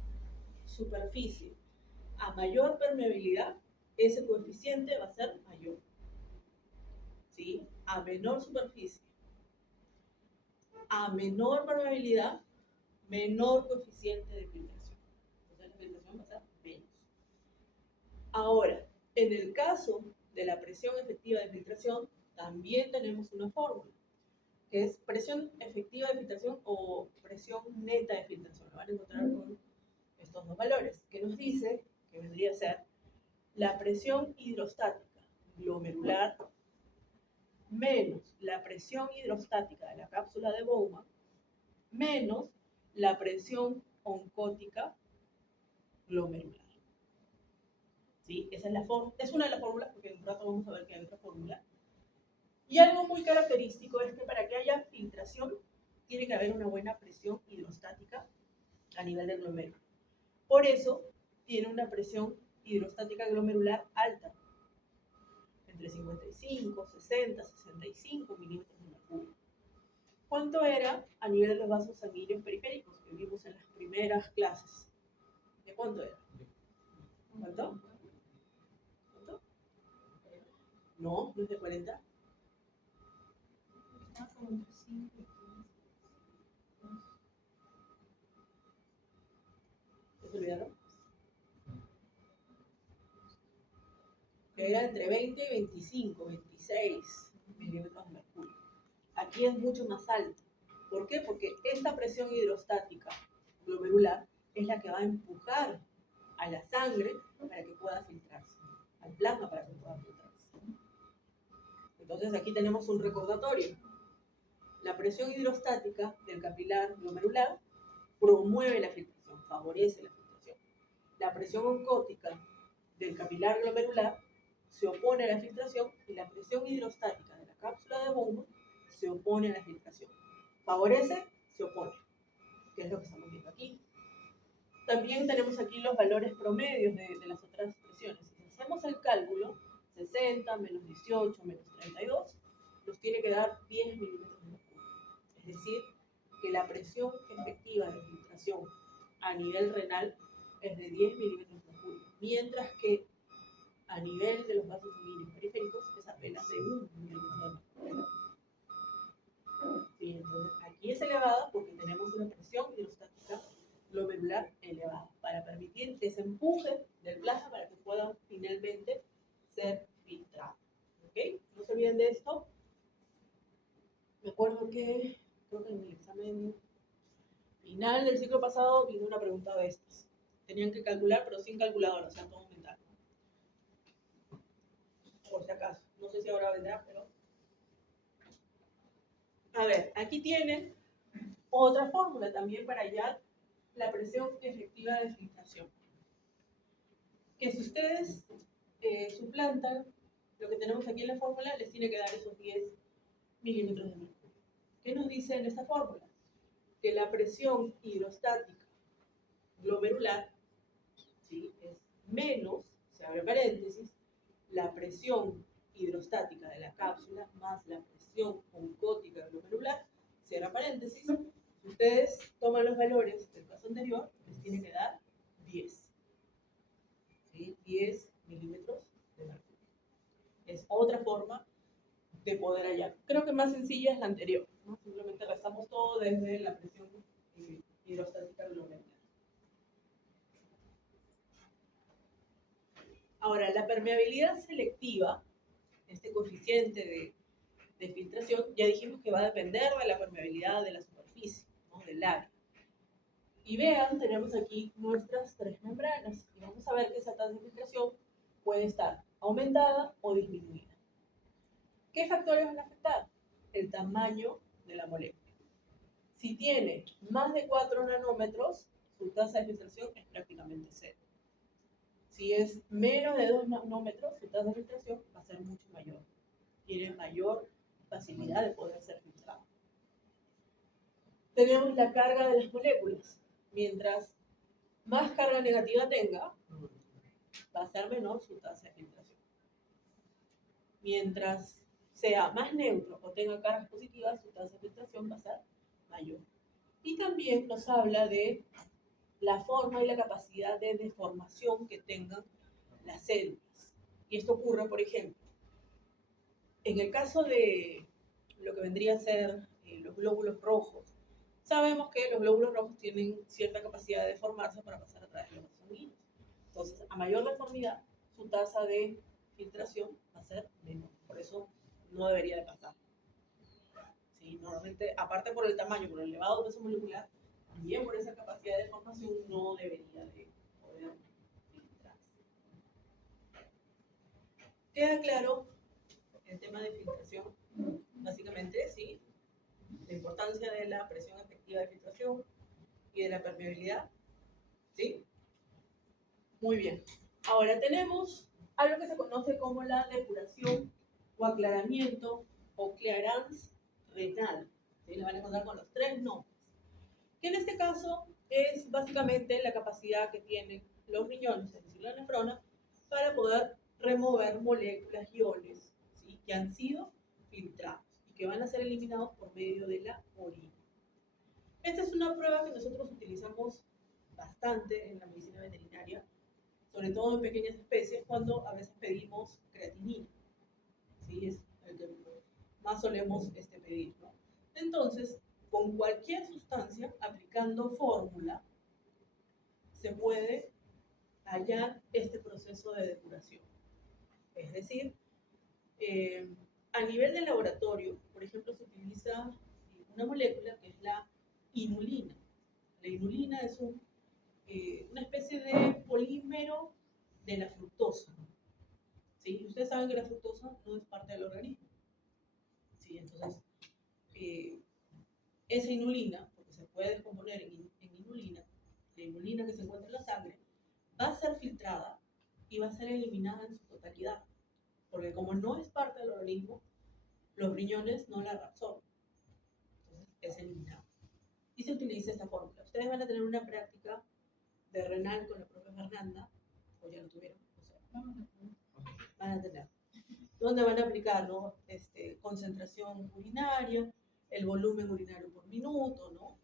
superficie, a mayor permeabilidad, ese coeficiente va a ser mayor. ¿Sí? A menor superficie, a menor permeabilidad, menor coeficiente de filtración. Entonces la filtración va a ser menos. Ahora, en el caso de la presión efectiva de filtración, también tenemos una fórmula, que es presión efectiva de filtración o presión neta de filtración. Lo van a encontrar con estos dos valores, que nos dice que vendría a ser la presión hidrostática glomerular menos la presión hidrostática de la cápsula de Bowman menos la presión oncótica glomerular. ¿Sí? Esa es una de las fórmulas, porque en un rato vamos a ver que hay otra fórmula. Y algo muy característico es que para que haya filtración tiene que haber una buena presión hidrostática a nivel del glomérulo. Por eso tiene una presión hidrostática glomerular alta, entre 55, 60, 65 milímetros de mercurio. ¿Cuánto era a nivel de los vasos sanguíneos periféricos que vimos en las primeras clases? ¿De cuánto era? ¿Cuánto? ¿Cuánto? No, no es de 40. ¿Se olvidaron? Era entre 20 y 25, 26 milímetros de mercurio. Aquí es mucho más alto. ¿Por qué? Porque esta presión hidrostática glomerular es la que va a empujar a la sangre para que pueda filtrarse, al plasma para que pueda filtrarse. Entonces aquí tenemos un recordatorio. La presión hidrostática del capilar glomerular promueve la filtración, favorece la filtración. La presión oncótica del capilar glomerular se opone a la filtración y la presión hidrostática de la cápsula de Bowman se opone a la filtración. Favorece, se opone, que es lo que estamos viendo aquí. También tenemos aquí los valores promedios de las otras presiones. Si hacemos el cálculo, 60 menos 18 menos 32, nos tiene que dar 10 milímetros de mercurio. Es decir, que la presión efectiva de filtración a nivel renal es de 10 milímetros de mercurio, mientras que a nivel de los vasos sanguíneos periféricos es apenas de 1 milímetro de mercurio. Sí, entonces aquí es elevada porque tenemos una presión hidrostática glomerular elevada para permitir ese empuje del plasma para que pueda finalmente ser filtrado. ¿Ok? No se olviden de esto. Me acuerdo que creo que en el examen final del ciclo pasado vino una pregunta de estas. Tenían que calcular, pero sin calculadora, o sea, todo mental. Por si acaso. No sé si ahora vendrá, pero... A ver, aquí tienen otra fórmula también para hallar la presión efectiva de filtración. Que si ustedes suplantan lo que tenemos aquí en la fórmula, les tiene que dar esos 10 milímetros de mercurio. ¿Qué nos dice en esta fórmula? Que la presión hidrostática glomerular, ¿sí?, es menos, se abre paréntesis, la presión hidrostática de la cápsula más la presión oncótica glomerular, cierra paréntesis. Si ustedes toman los valores del caso anterior, les tiene que dar 10. ¿Sí? 10 milímetros de mercurio. Es otra forma de poder hallar. Creo que más sencilla es la anterior, ¿no? Simplemente restamos todo desde la presión hidrostática glomerular. Ahora, la permeabilidad selectiva, este coeficiente de filtración, ya dijimos que va a depender de la permeabilidad de la superficie, ¿no?, del área. Y vean, tenemos aquí nuestras 3 membranas. Y vamos a ver que esa tasa de filtración puede estar aumentada o disminuida. ¿Qué factores van a afectar? El tamaño de la molécula. Si tiene más de 4 nanómetros, su tasa de filtración es prácticamente cero. Si es menos de 2 nanómetros, su tasa de filtración va a ser mucho mayor. Tiene mayor facilidad de poder ser filtrado. Tenemos la carga de las moléculas. Mientras más carga negativa tenga, va a ser menor su tasa de filtración. Mientras sea más neutro o tenga cargas positivas, su tasa de filtración va a ser mayor. Y también nos habla de la forma y la capacidad de deformación que tengan las células. Y esto ocurre, por ejemplo, en el caso de lo que vendría a ser los glóbulos rojos. Sabemos que los glóbulos rojos tienen cierta capacidad de deformarse para pasar a través de los vasos sanguíneos. Entonces, a mayor deformidad, su tasa de filtración va a ser menor. Por eso no debería de pasar. ¿Sí? Normalmente, aparte por el tamaño, por el elevado peso molecular, también por esa capacidad de deformación no debería de poder filtrarse. ¿Queda claro el tema de filtración? Básicamente, sí. La importancia de la presión efectiva de filtración y de la permeabilidad. ¿Sí? Muy bien. Ahora tenemos algo que se conoce como la depuración o aclaramiento o clearance renal. ¿Sí? Le van a encontrar con los 3 nombres. Que en este caso es básicamente la capacidad que tienen los riñones, es decir, la nefrona, para poder remover moléculas, iones, ¿sí?, que han sido filtrados y que van a ser eliminados por medio de la orina. Esta es una prueba que nosotros utilizamos bastante en la medicina veterinaria, sobre todo en pequeñas especies, cuando a veces pedimos creatinina. ¿Sí? Es el que más solemos pedir, ¿no? Entonces, con cualquier sustancia, aplicando fórmula, se puede hallar este proceso de depuración. Es decir, a nivel de laboratorio, por ejemplo, se utiliza una molécula que es la inulina. La inulina es una especie de polímero de la fructosa. ¿Sí? Ustedes saben que la fructosa no es parte del organismo. ¿Sí? Entonces, esa inulina, porque se puede descomponer en inulina, la inulina que se encuentra en la sangre, va a ser filtrada y va a ser eliminada en su totalidad. Porque como no es parte del organismo, los riñones no la reabsorben. Entonces, es eliminada. Y se utiliza esta fórmula. Ustedes van a tener una práctica de renal con la propia Fernanda, o ya lo tuvieron, o sea, van a tener, donde van a aplicar, ¿no?, concentración urinaria, el volumen urinario por minuto, ¿no?,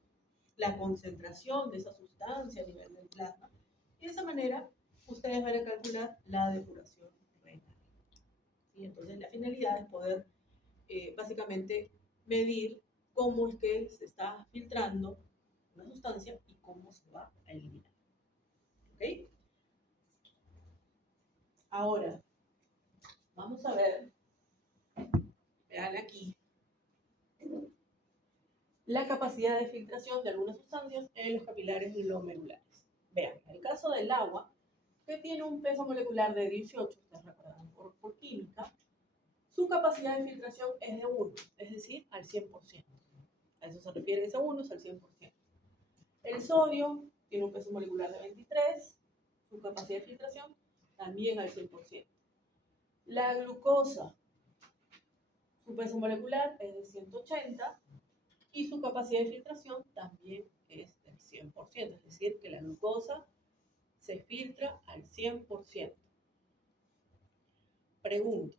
la concentración de esa sustancia a nivel del plasma. Y de esa manera, ustedes van a calcular la depuración renal. ¿Sí? Entonces, la finalidad es poder, básicamente, medir cómo es que se está filtrando una sustancia y cómo se va a eliminar. ¿Ok? Ahora, vamos a ver, vean aquí, la capacidad de filtración de algunas sustancias en los capilares glomerulares. Vean, el caso del agua, que tiene un peso molecular de 18, ustedes recordarán por química, su capacidad de filtración es de 1, es decir, al 100%. A eso se refiere ese 1, es al 100%. El sodio tiene un peso molecular de 23, su capacidad de filtración también al 100%. La glucosa, su peso molecular es de 180 y su capacidad de filtración también es del 100%, es decir, que la glucosa se filtra al 100%. Pregunto,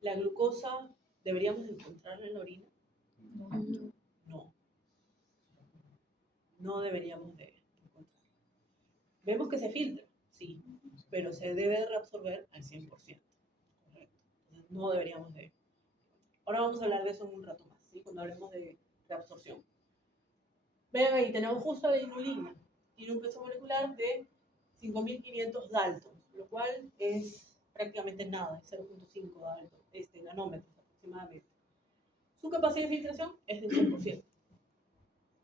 ¿la glucosa deberíamos encontrarla en la orina? No. No deberíamos de encontrarla. Vemos que se filtra, sí, pero se debe reabsorber al 100%. Correcto. Entonces, no deberíamos de. Ahora vamos a hablar de eso en un rato más, ¿sí? Cuando hablemos de reabsorción. Vean ahí, tenemos justo la inulina. Tiene un peso molecular de 5.500 daltons, lo cual es prácticamente nada, es 0.5 daltons, nanómetros aproximadamente. Su capacidad de filtración es del 100%.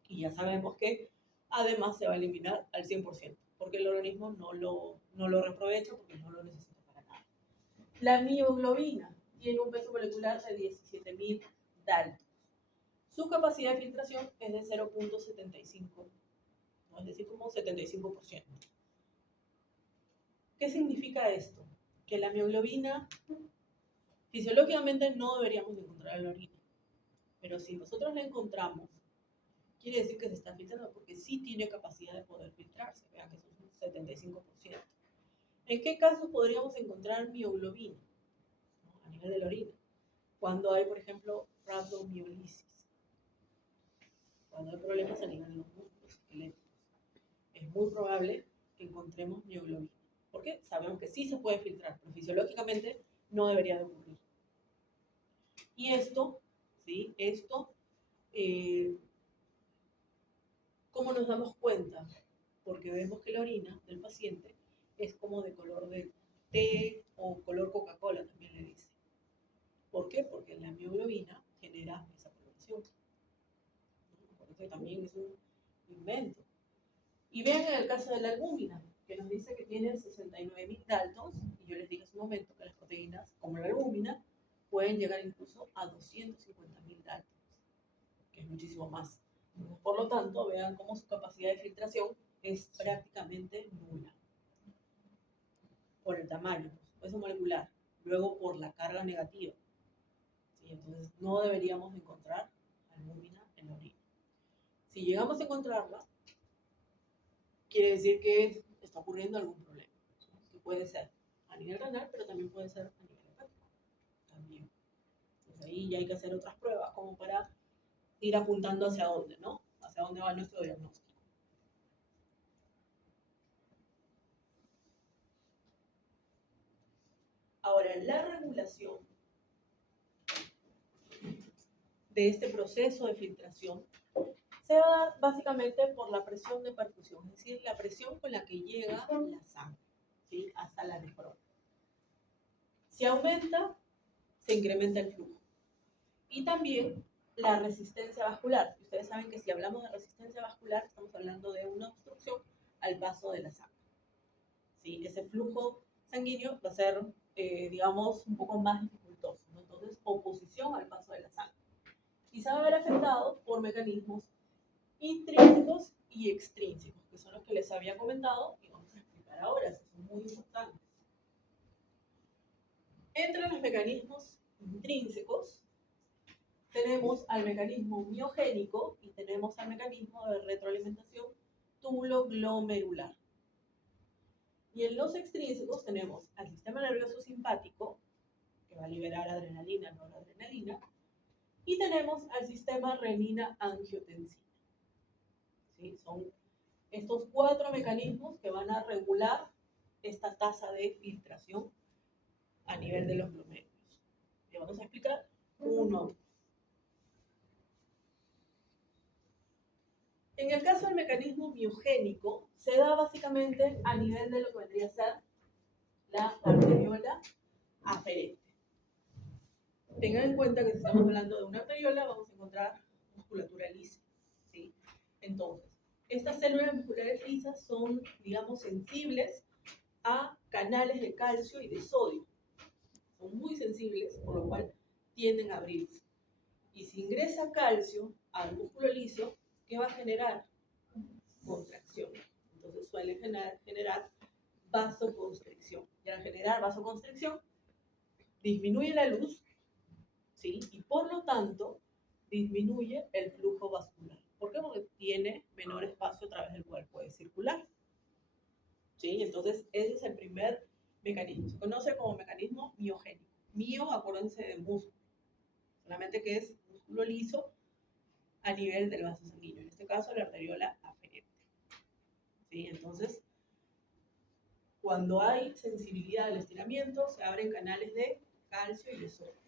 Y ya sabemos que además se va a eliminar al 100%, porque el organismo no lo reaprovecha porque no lo necesita para nada. La mioglobina tiene un peso molecular de 17.000 daltons. Su capacidad de filtración es de 0.75, ¿no? Es decir, como 75%. ¿Qué significa esto? Que la mioglobina fisiológicamente no deberíamos encontrar en la orina, pero si nosotros la encontramos, quiere decir que se está filtrando porque sí tiene capacidad de poder filtrarse, vean que es un 75%. ¿En qué casos podríamos encontrar mioglobina? ¿No? A nivel de la orina. Cuando hay, por ejemplo, rhabdomiolisis. Cuando hay problemas a nivel de los músculos esqueléticos. Es muy probable que encontremos mioglobina. Porque sabemos que sí se puede filtrar, pero fisiológicamente no debería de ocurrir. Y esto, ¿sí? ¿Cómo nos damos cuenta? Porque vemos que la orina del paciente es como de color de té o color Coca-Cola, también le dice. ¿Por qué? Porque la mioglobina genera esa coloración. Por eso también es un invento. Y vean en el caso de la albúmina, que nos dice que tiene 69.000 daltons, y yo les dije hace un momento que las proteínas, como la albúmina, pueden llegar incluso a 250.000 daltons, que es muchísimo más. Por lo tanto, vean cómo su capacidad de filtración es prácticamente nula. Por el tamaño, por su peso molecular, luego por la carga negativa. ¿Sí? Entonces, no deberíamos encontrar albúmina en la orina. Si llegamos a encontrarla, quiere decir que está ocurriendo algún problema. Que puede ser a nivel renal, pero también puede ser a nivel hepático. También. Entonces, ahí ya hay que hacer otras pruebas como para ir apuntando hacia dónde, ¿no? Hacia dónde va nuestro diagnóstico. Ahora, la regulación de este proceso de filtración se va a dar básicamente por la presión de perfusión, es decir, la presión con la que llega la sangre, ¿sí? Hasta la nefrona. Si aumenta, se incrementa el flujo. Y también la resistencia vascular. Ustedes saben que si hablamos de resistencia vascular, estamos hablando de una obstrucción al paso de la sangre. ¿Sí? Ese flujo sanguíneo va a ser, digamos, un poco más dificultoso, ¿no? Entonces, oposición al paso de la sangre. Y se va a ver afectado por mecanismos intrínsecos y extrínsecos, que son los que les había comentado y vamos a explicar ahora, que son muy importantes. Entre los mecanismos intrínsecos tenemos al mecanismo miogénico y tenemos al mecanismo de retroalimentación túbulo-glomerular. Y en los extrínsecos tenemos al sistema nervioso simpático, que va a liberar adrenalina, noradrenalina, y tenemos al sistema renina-angiotensina. ¿Sí? Son estos 4 mecanismos que van a regular esta tasa de filtración a nivel de los glomérulos. Le vamos a explicar uno a uno. En el caso del mecanismo miogénico, se da básicamente a nivel de lo que vendría a ser la arteriola aferente. Tengan en cuenta que si estamos hablando de una arteriola, vamos a encontrar musculatura lisa, ¿sí? Entonces, Estas células musculares lisas son, digamos, sensibles a canales de calcio y de sodio. Son muy sensibles, por lo cual tienden a abrirse. Y si ingresa calcio al músculo liso, ¿qué va a generar? Contracción. Entonces suele generar vasoconstricción. Y al generar vasoconstricción, disminuye la luz, ¿sí? Y por lo tanto, disminuye el flujo vascular. ¿Por qué? Porque tiene menor espacio a través del cual puede circular. ¿Sí? Entonces, ese es el primer mecanismo. Se conoce como mecanismo miogénico. Mio, acuérdense de músculo. Solamente que es músculo liso a nivel del vaso sanguíneo. En este caso, la arteriola aferente. ¿Sí? Entonces, cuando hay sensibilidad al estiramiento, se abren canales de calcio y de sodio.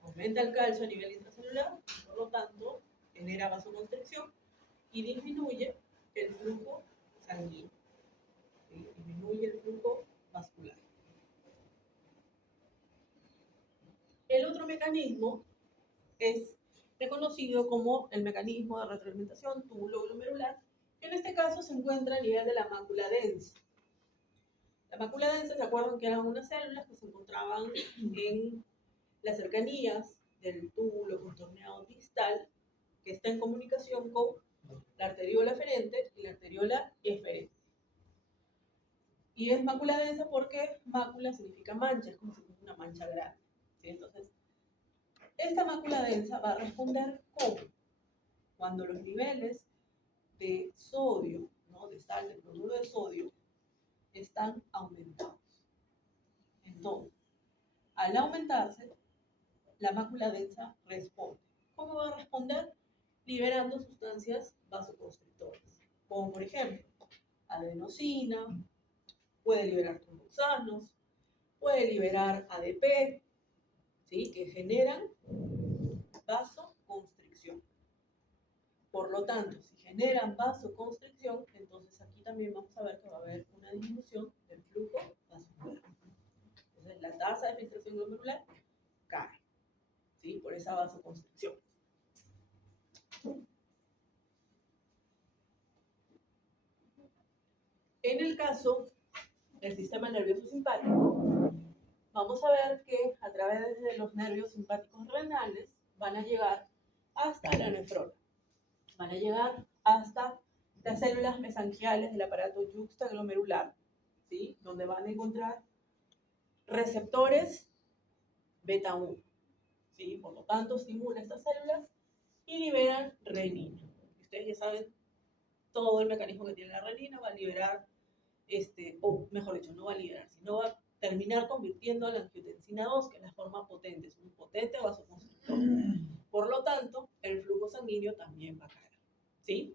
Aumenta el calcio a nivel intracelular, por lo tanto, genera vasoconstricción y disminuye el flujo sanguíneo. ¿Sí? Disminuye el flujo vascular. El otro mecanismo es reconocido como el mecanismo de retroalimentación túbulo-glomerular, que en este caso se encuentra a nivel de la mácula densa. La mácula densa, ¿se acuerdan que eran unas células que se encontraban en las cercanías del túbulo contorneado distal, que está en comunicación con la arteriola aferente y la arteriola eferente? Y es mácula densa porque mácula significa mancha, es como si fuera una mancha grande. ¿Sí? Entonces, esta mácula densa va a responder como cuando los niveles de sodio, ¿no? De sal, de cloruro de sodio, están aumentados. Entonces, al aumentarse, la mácula densa responde. ¿Cómo va a responder? Liberando sustancias vasoconstrictoras, como por ejemplo, adenosina, puede liberar tromboxanos, puede liberar ADP, ¿sí? Que generan vasoconstricción. Por lo tanto, si generan vasoconstricción, entonces aquí también vamos a ver que va a haber una disminución del flujo vascular. Entonces, la tasa de filtración glomerular cae, ¿sí? Por esa vasoconstricción. En el caso del sistema nervioso simpático, vamos a ver que a través de los nervios simpáticos renales van a llegar hasta la nefrona, van a llegar hasta las células mesangiales del aparato yuxtaglomerular, ¿sí? Donde van a encontrar receptores beta 1, ¿sí? Por lo tanto, estimula estas células y liberan renina. Ustedes ya saben todo el mecanismo que tiene la renina, va a liberar, o mejor dicho, no va a liberar, sino va a terminar convirtiendo a la angiotensina 2, que es la forma potente, es un potente vasoconstrictor. Por lo tanto, el flujo sanguíneo también va a caer, ¿sí?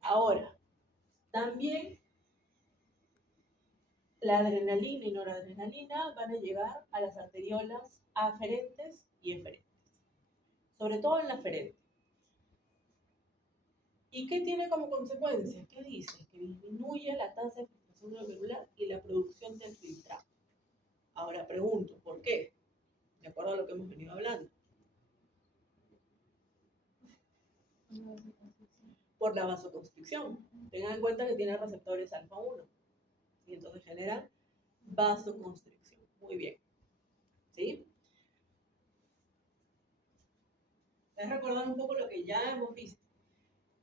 Ahora, también la adrenalina y noradrenalina van a llegar a las arteriolas aferentes y eferentes, sobre todo en la aferente. ¿Y qué tiene como consecuencia? ¿Qué dice? Que disminuye la tasa de filtración glomerular y la producción del filtrado. Ahora pregunto, ¿por qué? De acuerdo a lo que hemos venido hablando. Por la vasoconstricción. Tengan en cuenta que tiene receptores alfa 1. Y entonces genera vasoconstricción. Muy bien. ¿Sí? Les recordar un poco lo que ya hemos visto.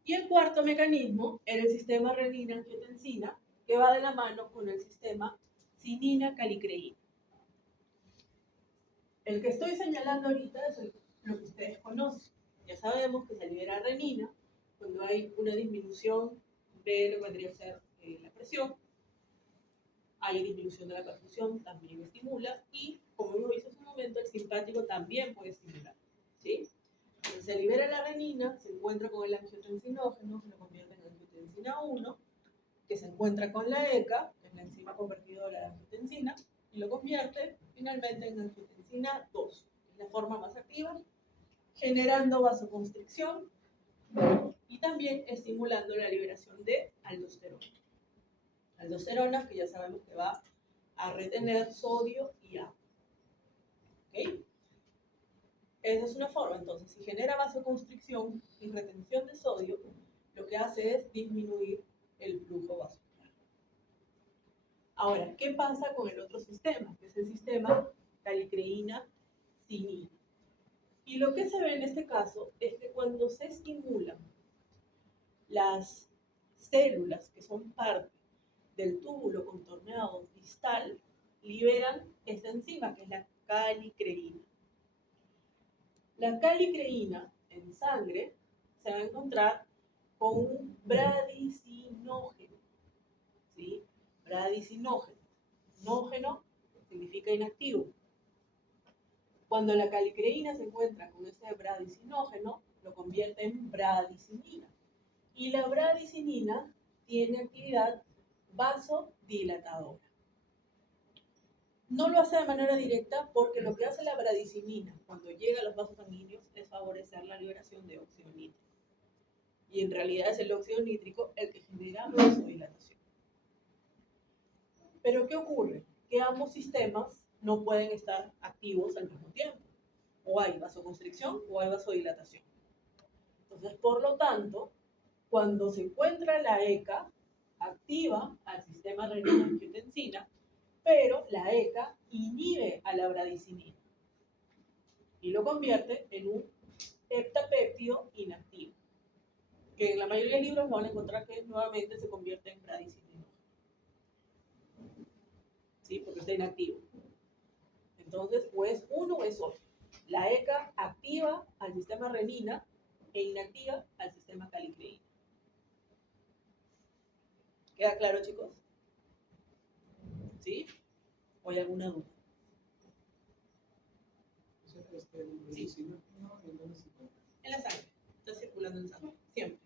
Y el cuarto mecanismo era el sistema renina-angiotensina, que va de la mano con el sistema cinina-calicreína. El que estoy señalando ahorita es lo que ustedes conocen. Ya sabemos que se libera renina cuando hay una disminución de lo que vendría a ser la presión. Hay disminución de la perfusión, también estimula. Y, como hemos visto hace un momento, el simpático también puede estimular. ¿Sí? Entonces, se libera la renina, se encuentra con el angiotensinógeno, que lo convierte en angiotensina 1, que se encuentra con la ECA, que es la enzima convertidora de angiotensina, y lo convierte finalmente en angiotensina 2, que es la forma más activa, generando vasoconstricción y también estimulando la liberación de aldosterona. Aldosterona, que ya sabemos que va a retener sodio y agua. ¿Ok? Esa es una forma. Entonces, si genera vasoconstricción y retención de sodio, lo que hace es disminuir el flujo vascular. Ahora, ¿qué pasa con el otro sistema? Que es el sistema calicreína-cinina. Y lo que se ve en este caso es que cuando se estimulan las células que son parte del túbulo contorneado distal, liberan esta enzima que es la calicreína. La calicreína en sangre se va a encontrar con un bradicinógeno, ¿sí? Bradicinógeno. Nógeno significa inactivo. Cuando la calicreína se encuentra con este bradicinógeno, lo convierte en bradicinina. Y la bradicinina tiene actividad vasodilatadora. No lo hace de manera directa porque lo que hace la bradicinina cuando llega a los vasos sanguíneos es favorecer la liberación de óxido nítrico. Y en realidad es el óxido nítrico el que genera vasodilatación. Pero ¿qué ocurre? Que ambos sistemas no pueden estar activos al mismo tiempo. O hay vasoconstricción o hay vasodilatación. Entonces, por lo tanto, cuando se encuentra la ECA, activa al sistema renina-angiotensina, pero la ECA inhibe a la bradicinina y lo convierte en un heptapéptido inactivo, que en la mayoría de libros van a encontrar que nuevamente se convierte en bradicinina. ¿Sí? Porque está inactivo. Entonces, o es uno o es otro. La ECA activa al sistema renina e inactiva al sistema calicreína. ¿Queda claro, chicos? ¿Sí? ¿O hay alguna duda? Sí. En la sangre. Está circulando en sangre. Siempre.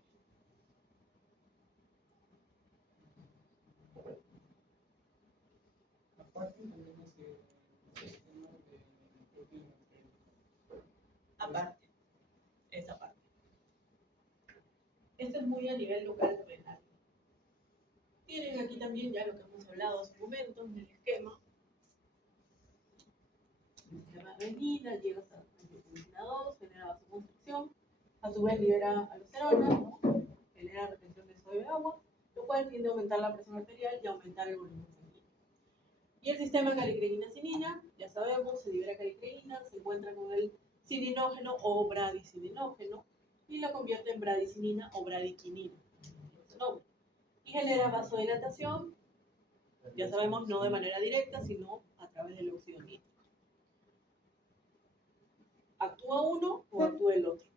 Aparte también es el sistema de propio. Aparte. Esa parte. Esto es muy a nivel local renal. Tienen aquí también ya lo que hemos hablado hace un momento en el esquema. El sistema renina llega hasta angiotensina 2, genera vasoconstricción, a su vez libera aldosterona, ¿no? Genera retención de sodio de agua, lo cual tiende a aumentar la presión arterial y aumentar el volumen sanguíneo. Y el sistema calicreína-cinina, ya sabemos, se libera calicreína, se encuentra con el cininógeno o bradicinógeno y lo convierte en bradicinina o bradiquinina. Y genera vasodilatación, ya sabemos, no de manera directa, sino a través del óxido nítrico. ¿Actúa uno o actúa el otro?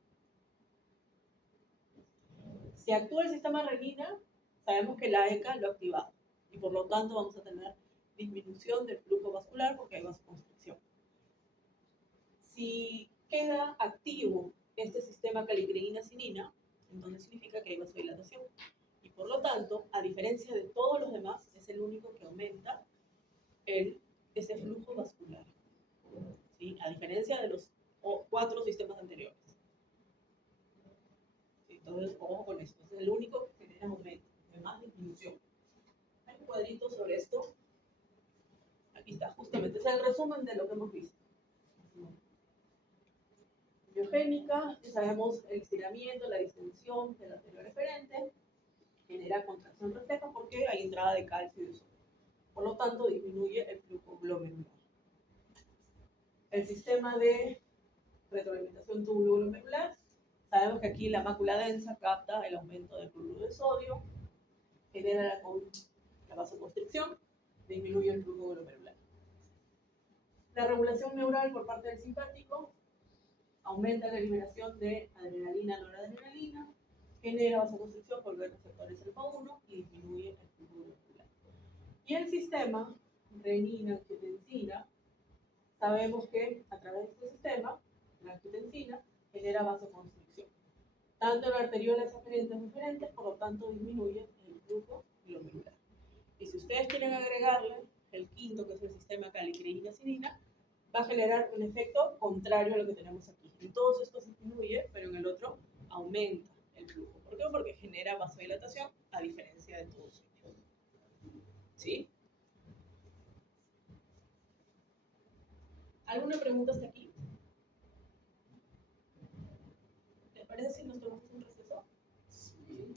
Si actúa el sistema renina, sabemos que la ECA lo ha activado y por lo tanto vamos a tener disminución del flujo vascular porque hay vasoconstricción. Si queda activo este sistema calicreína-cinina, entonces significa que hay vasodilatación. Y por lo tanto, a diferencia de todos los demás, es el único que aumenta ese flujo vascular. ¿Sí? A diferencia de los 4 sistemas anteriores. ¿Sí? Entonces, ojo con esto. Es el único que genera aumento, además disminución. Hay un cuadrito sobre esto. Aquí está, justamente. Es el resumen de lo que hemos visto. Biogénica, sabemos el estiramiento, la distensión del arterio referente, genera contracción refleja porque hay entrada de calcio y de sodio. Por lo tanto, disminuye el flujo glomerular. El sistema de retroalimentación tubulo-glomerular, sabemos que aquí la mácula densa capta el aumento del cloruro de sodio, genera la vasoconstricción, disminuye el flujo glomerular. La regulación neural por parte del simpático aumenta la liberación de adrenalina, noradrenalina, genera vasoconstricción por los receptores alfa-1 y disminuye el flujo glomerular. Y el sistema renina-angiotensina, sabemos que a través de este sistema, la angiotensina genera vasoconstricción. Tanto en arteriolas aferentes o eferentes, por lo tanto disminuye el flujo glomerular. Y si ustedes quieren agregarle el quinto, que es el sistema calicreína-cinina, va a generar un efecto contrario a lo que tenemos aquí. En todos estos disminuye, pero en el otro aumenta el flujo. ¿Por qué? Porque genera vasodilatación a diferencia de todos ellos. ¿Sí? ¿Alguna pregunta hasta aquí? ¿Les parece si nos tomamos un receso? Sí.